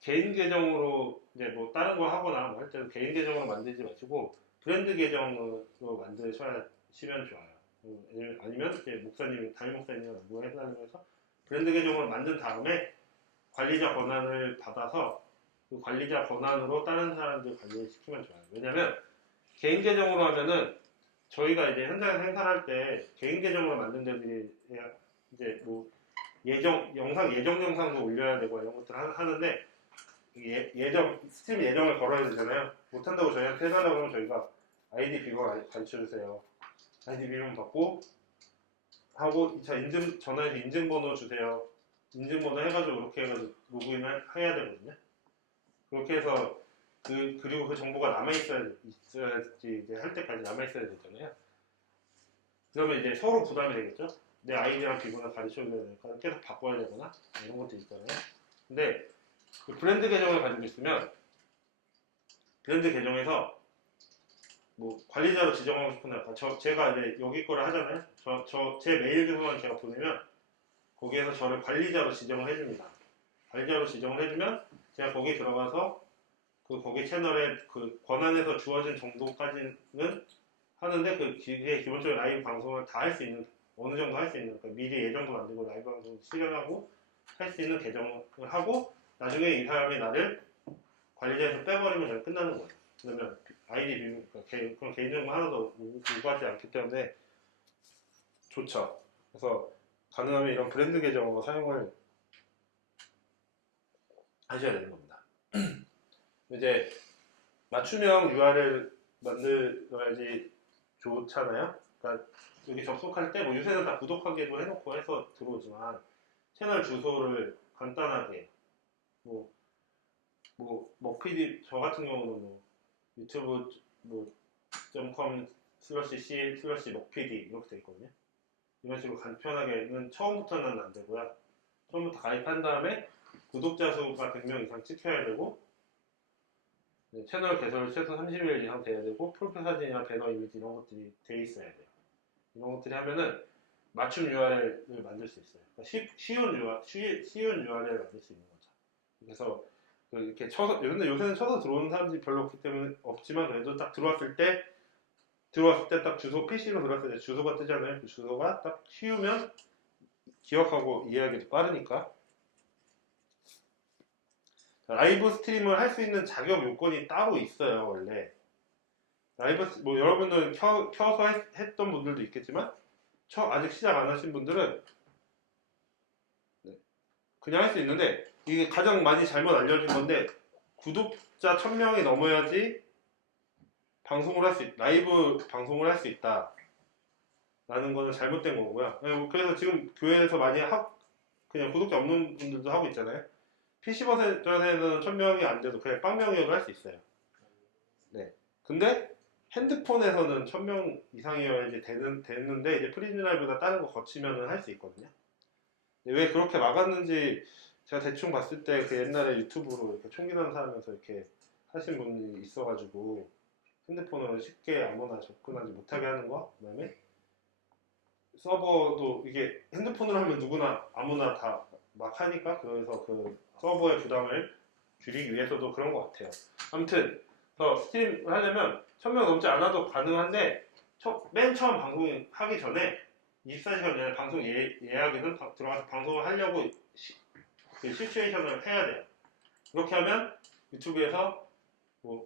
개인 계정으로 이제 뭐 다른 거 하거나 뭐 할 때는 개인 계정으로 만들지 마시고 브랜드 계정으로 만드시면 좋아요. 아니면 이제 목사님, 담임 목사님이나 뭐 해달라고 해서 브랜드 계정을 만든 다음에 관리자 권한을 받아서 그 관리자 권한으로 다른 사람들 관리를 시키면 좋아요. 왜냐면 개인 계정으로 하면은 저희가 이제 현장에서 행사할 때 개인 계정으로 만든 데들이 이제 뭐 예정 영상도 올려야 되고 이런 것들 하는데 스트림 예정을 걸어야 되잖아요. 못한다고 저희한테 해달라고 하면 저희가 아이디 비번 가르쳐주세요. 아이디 비번 받고 하고 전화해서 인증번호 주세요. 인증번호 해가지고 이렇게 해가지고 로그인을 해야 되거든요. 그렇게 해서 그리고 그 정보가 남아있어야지 이제 할 때까지 남아있어야 되잖아요. 그러면 이제 서로 부담이 되겠죠? 내 아이디랑 비번을 가르쳐줘야 되니까 계속 바꿔야 되거나 이런 것도 있잖아요. 근데 그 브랜드 계정을 가지고 있으면 브랜드 계정에서 뭐 관리자로 지정하고 싶은 날 제가 이제 여기 거를 하잖아요. 제 메일 주소만 제가 보내면 거기에서 저를 관리자로 지정을 해줍니다. 관리자로 지정을 해주면 제가 거기 들어가서 거기 채널에 그 권한에서 주어진 정도까지는 하는데 그게 기본적으로 라이브 방송을 다 할 수 있는 어느 정도 할 수 있는 그러니까 미리 예정도 만들고 라이브 방송 실행하고 할 수 있는 계정을 하고 나중에 이 사람이 나를 관리자에서 빼버리면 그냥 끝나는 거예요. 그러면 아이디 비밀 그러니까 그런 개인정보 하나도 오가지 않기 때문에 좋죠. 그래서 가능하면 이런 브랜드 계정으로 사용을 하셔야 되는 겁니다. 이제 맞춤형 URL 만들어야지 좋잖아요. 그러니까 여기 접속할 때 뭐 요새는 다 구독하기도 해놓고 해서 들어오지만 채널 주소를 간단하게 먹PD 저 같은 경우는 뭐 유튜브 .com/c/먹PD 이렇게 돼 있거든요. 이런 식으로 간편하게는 처음부터는 안 되고요. 처음부터 가입한 다음에 구독자 수가 100명 이상 찍혀야 되고 채널 개설 최소 30일 이상 돼야 되고 프로필 사진이나 배너 이미지 이런 것들이 돼 있어야 돼요. 이런 것들이 하면은 맞춤 URL을 만들 수 있어요. 그러니까 쉬운 URL을 만들 수 있는 거죠. 그래서 이렇게 요새는 쳐서 들어오는 사람들이 별로 없기 때문에 없지만 그래도 딱 들어왔을 때 딱 주소 PC로 들어왔을 때 주소가 뜨잖아요. 그 주소가 딱 쉬우면 기억하고 이해하기도 빠르니까. 라이브 스트림을 할 수 있는 자격 요건이 따로 있어요, 원래. 뭐 여러분은 켜서 했던 분들도 있겠지만 아직 시작 안 하신 분들은 그냥 할 수 있는데 이게 가장 많이 잘못 알려진 건데 구독자 1000명이 넘어야지 방송을 할 수 라이브 방송을 할 수 있다 라는 거는 잘못된 거고요. 그래서 지금 교회에서 많이 그냥 구독자 없는 분들도 하고 있잖아요. PC 버전에는 1000명이 안 돼도 그냥 빵명이어도 할 수 있어요. 네. 근데 핸드폰에서는 1000명 이상이어야지 되는데 이제 프리미엄보다 다른 거 거치면은 할 수 있거든요. 왜 그렇게 막았는지 제가 대충 봤을 때 그 옛날에 유튜브로 이렇게 총기난 사람에서 이렇게 하신 분이 있어가지고 핸드폰으로 쉽게 아무나 접근하지 못하게 하는 거, 그다음에 서버도 이게 핸드폰으로 하면 누구나 아무나 다 막 하니까 그래서 그 서버의 부담을 줄이기 위해서도 그런 것 같아요. 아무튼 더 스트림을 하려면 1000명 넘지 않아도 가능한데 맨 처음 방송하기 전에 24시간 전에 방송 예약에는 들어가서 방송을 하려고 그 시츄에이션을 해야 돼요. 그렇게 하면 유튜브에서 뭐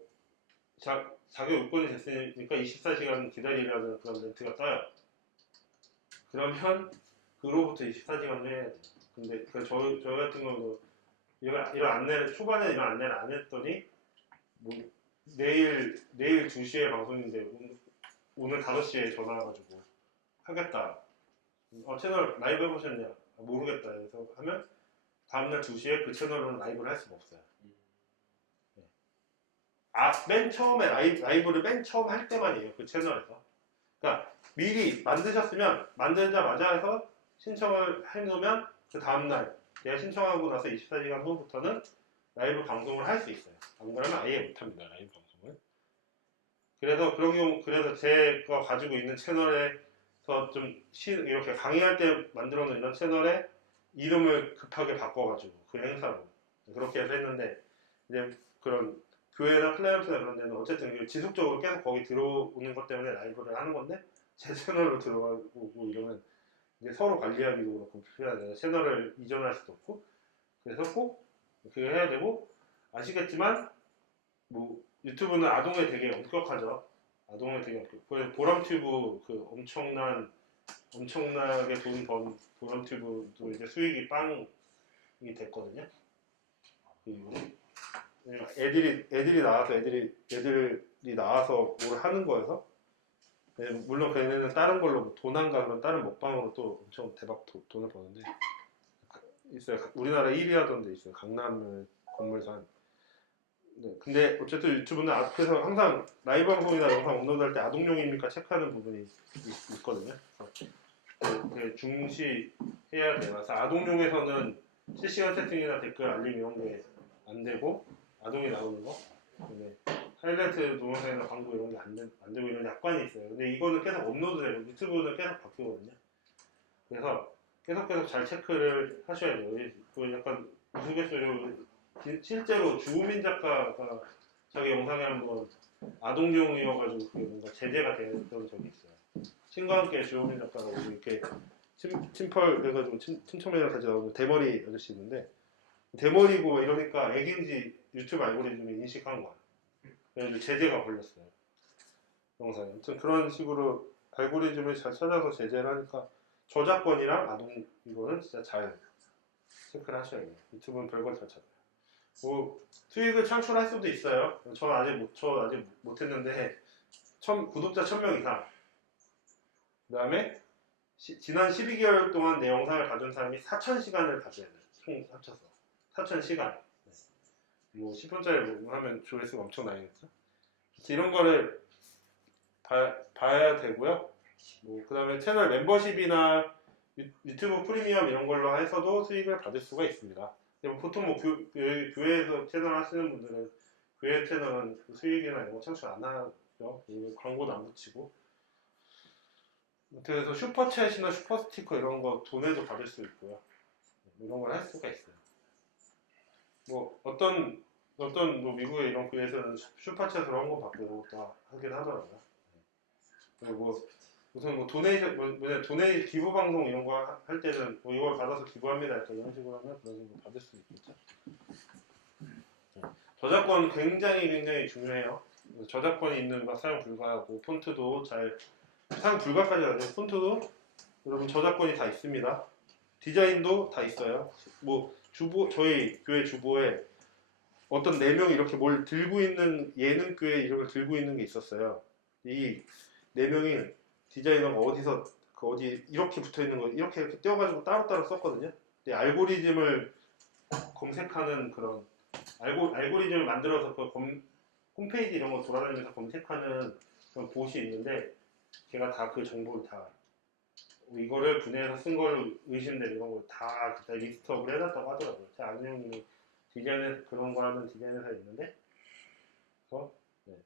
자격 요건이 됐으니까 24시간 기다리라는 그런 멘트가 떠요. 그러면 그로부터 24시간 해야 돼요. 근데 저희 같은 경우도 이런 안내를 초반에 이런 안내를 안 했더니 뭐 내일 2시에 방송인데 오늘 5시에 전화 와가지고 하겠다. 채널 라이브 해보셨냐? 모르겠다. 그래서 하면 다음날 2시에 그 채널로는 라이브를 할 수가 없어요. 네. 맨 처음에 라이브를 맨 처음 할 때만이에요. 그 채널에서. 그러니까 미리 만드셨으면 만들자마자 해서 신청을 해놓으면 그 다음날 내가 신청하고 나서 24시간 후부터는 라이브 방송을 할 수 있어요. 안 그러면 아예 못합니다. 라이브 방송을. 그래서 그런 경우 그래서 제가 가지고 있는 채널에서 좀 이렇게 강의할 때 만들어 놓은 이런 채널에 이름을 급하게 바꿔가지고 그 행사로 그렇게 해서 했는데 이제 그런 교회나 클라이언트나 그런 데는 어쨌든 지속적으로 계속 거기 들어오는 것 때문에 라이브를 하는 건데 제 채널로 들어오고 이러면 이제 서로 관리하기도 그렇고 불편하잖아요. 채널을 이전할 수도 없고 그래서 꼭 그렇게 해야 되고 아시겠지만 뭐 유튜브는 아동에 되게 엄격하죠. 아동에 되게 엄격. 보람튜브 그 엄청나게 돈 번 보람튜브도 이제 수익이 빵이 됐거든요. 애들이 나와서 뭘 하는 거여서 물론 걔네는 다른 걸로 도난가 그런 다른 먹방으로 또 엄청 대박 돈을 버는데 있어요. 우리나라 1위 하던 데 있어요. 강남 건물산. 네, 근데 어쨌든 유튜브는 앞에서 항상 라이브 방송이나 영상 업로드할 때 아동용입니까 체크하는 부분이 있거든요. 되게 중시해야 돼요. 그래서 아동용에서는 실시간 채팅이나 댓글 알림 이런 게 안 되고 아동이 나오는 거, 근데 하이라이트 동영상이나 광고 이런 게 안 되고 이런 약관이 있어요. 근데 이거는 계속 업로드되고 유튜브는 계속 바뀌거든요. 그래서 계속 잘 체크를 하셔야 돼요. 약간 우스갯소리로 실제로 주우민 작가가 자기 영상에 한번 아동용이어가지고 그게 뭔가 제재가 됐던 적이 있어요. 친구와 함께 주우민 작가가 이렇게 침펄 해가지고 친척맨을 같이 나오는 대머리 아저씨 있는데 대머리고 이러니까 애기인지 유튜브 알고리즘이 인식한 거야. 그래서 제재가 걸렸어요. 영상에. 아무튼 그런 식으로 알고리즘을 잘 찾아서 제재를 하니까 저작권이랑 아동 이거는 진짜 잘 체크를 하셔야 돼요. 유튜브는 별걸 다 찾아요. 뭐 수익을 창출할 수도 있어요. 저 아직 못했는데 구독자 1000명 이상. 그 다음에 지난 12개월 동안 내 영상을 봐준 사람이 4000시간을 봐줘야 돼요. 총 합쳐서 4000시간. 뭐 10분짜리 하면 조회수가 엄청 나겠죠. 이런 거를 봐야 되고요. 뭐 그다음에 채널 멤버십이나 유튜브 프리미엄 이런 걸로 해서도 수익을 받을 수가 있습니다. 보통 뭐 교회에서 채널 하시는 분들은 교회 채널은 수익이나 이런 거 창출 안 하죠. 광고도 안 붙이고. 그래서 슈퍼챗이나 슈퍼스티커 이런 거 돈에도 받을 수 있고요. 이런 걸 할 수가 있어요. 뭐 어떤 뭐 미국의 이런 교회에서는 슈퍼챗으로 한번 받고 이런 것도 하긴 하더라고요. 그리고 무슨 뭐 도네이션 기부 방송 이런 거 할 때는 뭐 이걸 받아서 기부합니다. 약간 이런 식으로 하면 그런 식으로 받을 수 있겠죠. 저작권 굉장히 중요해요. 저작권이 있는 거 사용 불가하고 폰트도 잘 사용 불가까지 아니고 폰트도 여러분 저작권이 다 있습니다. 디자인도 다 있어요. 뭐 저희 교회 주보에 어떤 4명이 이렇게 뭘 들고 있는 예능교회 이름을 들고 있는 게 있었어요. 이 4명이 디자이너가 어디서 어디 이렇게 붙어 있는 거 이렇게 떼어가지고 따로따로 썼거든요. 근데 알고리즘을 검색하는 그런 알고리즘을 만들어서 그 홈페이지 이런 거 돌아다니면서 검색하는 그런 봇이 있는데 걔가 다 그 정보를 다 이거를 분해해서 쓴 걸로 의심되는 이런 걸 다 그때 리스트업을 해놨다고 하더라고요. 제 아는 형님이 디자인에서 그런 거 하는 디자인 회사에 있는데 그래서 네.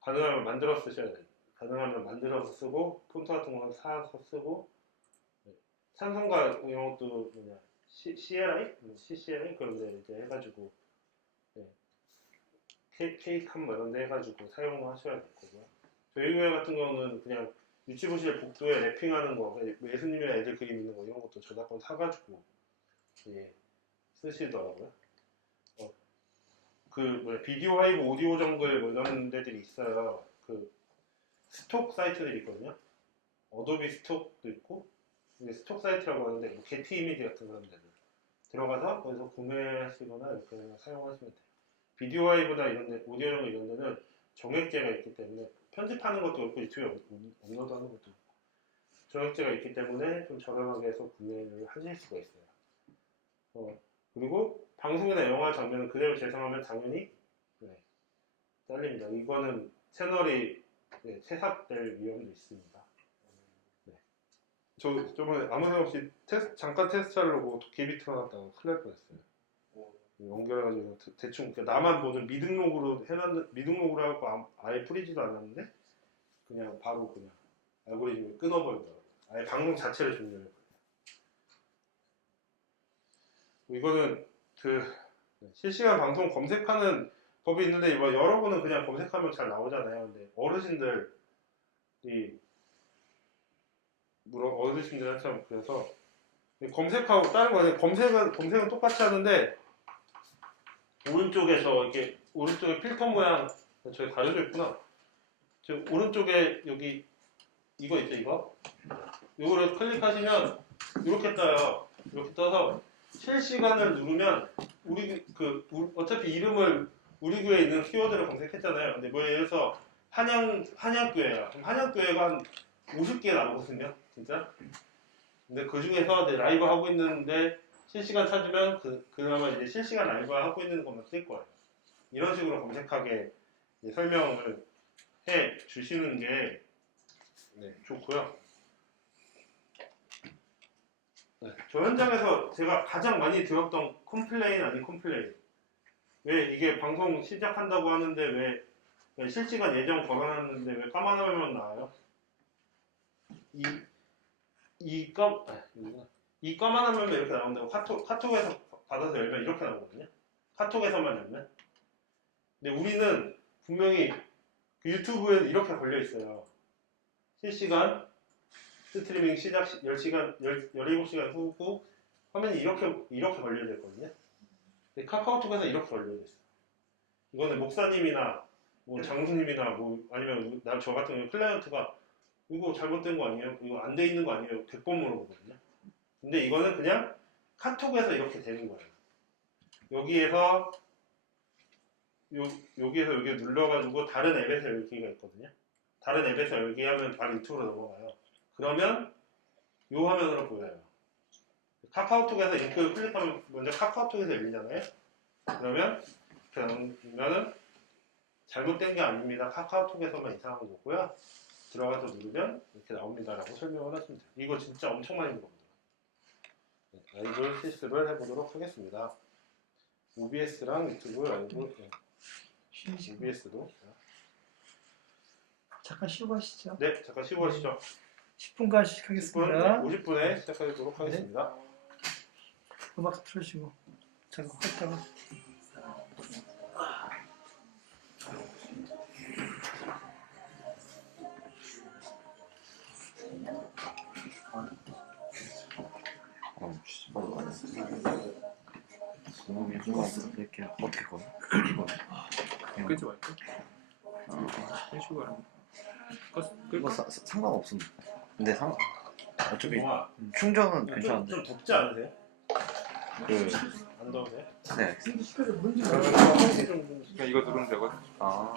가능하면 만들어서 쓰셔야 돼요. 가능하면 만들어서 쓰고 폰트 같은 거 사서 쓰고 네. 삼성과 이런 것도 뭐냐 CLI? CCLI? 그런 데 이제 해가지고 네. K3 뭐 이런 데 해가지고 사용하셔야 될 거고요. 저희 교회 같은 경우는 그냥 유치부실 복도에 랩핑하는 거 예수님이나 애들 그림 있는 거 이런 것도 저작권 사가지고 예, 쓰시더라고요. 그 뭐야 비디오 하이브 오디오 정글 뭐 이런 데들이 있어요. 그 스톡 사이트들이 있거든요. 어도비 스톡도 있고 스톡 사이트라고 하는데 뭐 게티 이미지 같은 그런 데들 들어가서 거기서 구매하시거나 이렇게 사용하시면 돼요. 비디오 하이브나 이런 데 오디오 정글 이런 데는 정액제가 있기 때문에 편집하는 것도 그렇고 유튜브에 업로드하는 것도 그렇고 정액제가 있기 때문에 좀 저렴하게 해서 구매를 하실 수가 있어요. 그리고 방송이나 영화 장면을 그대로 재생하면 당연히 네, 잘립니다. 이거는 채널이 네, 채삭될 위험도 있습니다. 네. 저 저번에 아무 생각 없이 잠깐 테스트 하려고 도깨비 틀어놨다가 큰일 날 뻔했어요. 연결해가지고 대충 나만 보는 미등록으로 해놨는 미등록으로 하고 아예 뿌리지도 않았는데 그냥 바로 그냥 알고리즘이 끊어버리더라고요. 아예 방송 자체를 종료해버려요. 이거는 그 실시간 방송 검색하는 법이 있는데 여러분은 그냥 검색하면 잘 나오잖아요. 근데 어르신들이 어르신들 한참 그래서 검색하고 다른 거 아니에요. 검색은 똑같이 하는데 오른쪽에서 이렇게 오른쪽에 필터 모양 저기 가려져 있구나. 저 오른쪽에 여기 이거 있죠 이거? 이거를 클릭하시면 이렇게 떠요. 이렇게 떠서 실시간을 누르면 어차피 이름을 우리 교회에 있는 키워드를 검색했잖아요. 근데 뭐 예를 들어서 한양교회야. 그럼 한양교회가 한 50개 나오거든요. 진짜. 근데 그 중에서 이제 라이브 하고 있는데 실시간 찾으면 그나마 이제 실시간 라이브 하고 있는 것만 쓸 거예요. 이런 식으로 검색하게 설명을 해 주시는 게 네, 좋고요. 네, 저 현장에서 제가 가장 많이 들었던 컴플레인 아닌 컴플레인. 왜 이게 방송 시작한다고 하는데 왜 실시간 예정 걸어놨는데 왜 까만 화면 나와요? 이 까만 화면 이렇게 나온다고 카톡에서 받아서 열면 이렇게 나오거든요. 카톡에서만 열면. 근데 우리는 분명히 그 유튜브에 이렇게 걸려 있어요. 실시간 스트리밍 시작 17시간 후고 화면이 이렇게 걸려져 있거든요. 근데 카카오톡에서 이렇게 걸려져 있어요. 이거는 목사님이나 뭐 장로님이나 뭐 아니면 저 같은 경우 클라이언트가 이거 잘못된 거 아니에요? 이거 안 돼 있는 거 아니에요? 100번 물어보거든요. 근데 이거는 그냥 카톡에서 이렇게 되는 거예요. 여기에서 여기 눌러가지고 다른 앱에서 열기가 있거든요. 다른 앱에서 열기 하면 바로 유튜브로 넘어가요. 그러면 이 화면으로 보여요. 카카오톡에서 링크 클릭하면 먼저 카카오톡에서 열리잖아요. 그러면 그러면은 잘못된 게 아닙니다. 카카오톡에서만 이상한 거고요. 들어가서 누르면 이렇게 나옵니다라고 설명을 하시면 돼요. 이거 진짜 엄청 많이 물어보더라고요. 네, 라이브 실습을 해보도록 하겠습니다. OBS랑 유튜브 라이브 OBS도 잠깐 쉬고 가시죠. 네, 잠깐 쉬고 가시죠. 10분간 시작하겠습니다. 50분에 시작하도록 하겠습니다. 음악 틀으시고 작업했다가 이렇게 어떻게 걸어? 끄지 말고 해주고 하는 이거 상관없습니다. 근데 어차피 영화 충전은 좀 괜찮은데 덥지 않으세요? 그 안 안 넣어도 돼? 네. 이거 시켜서 뭔지 그러면 모르겠어. 한시 좀 그냥 이거 누르면 되거든. 아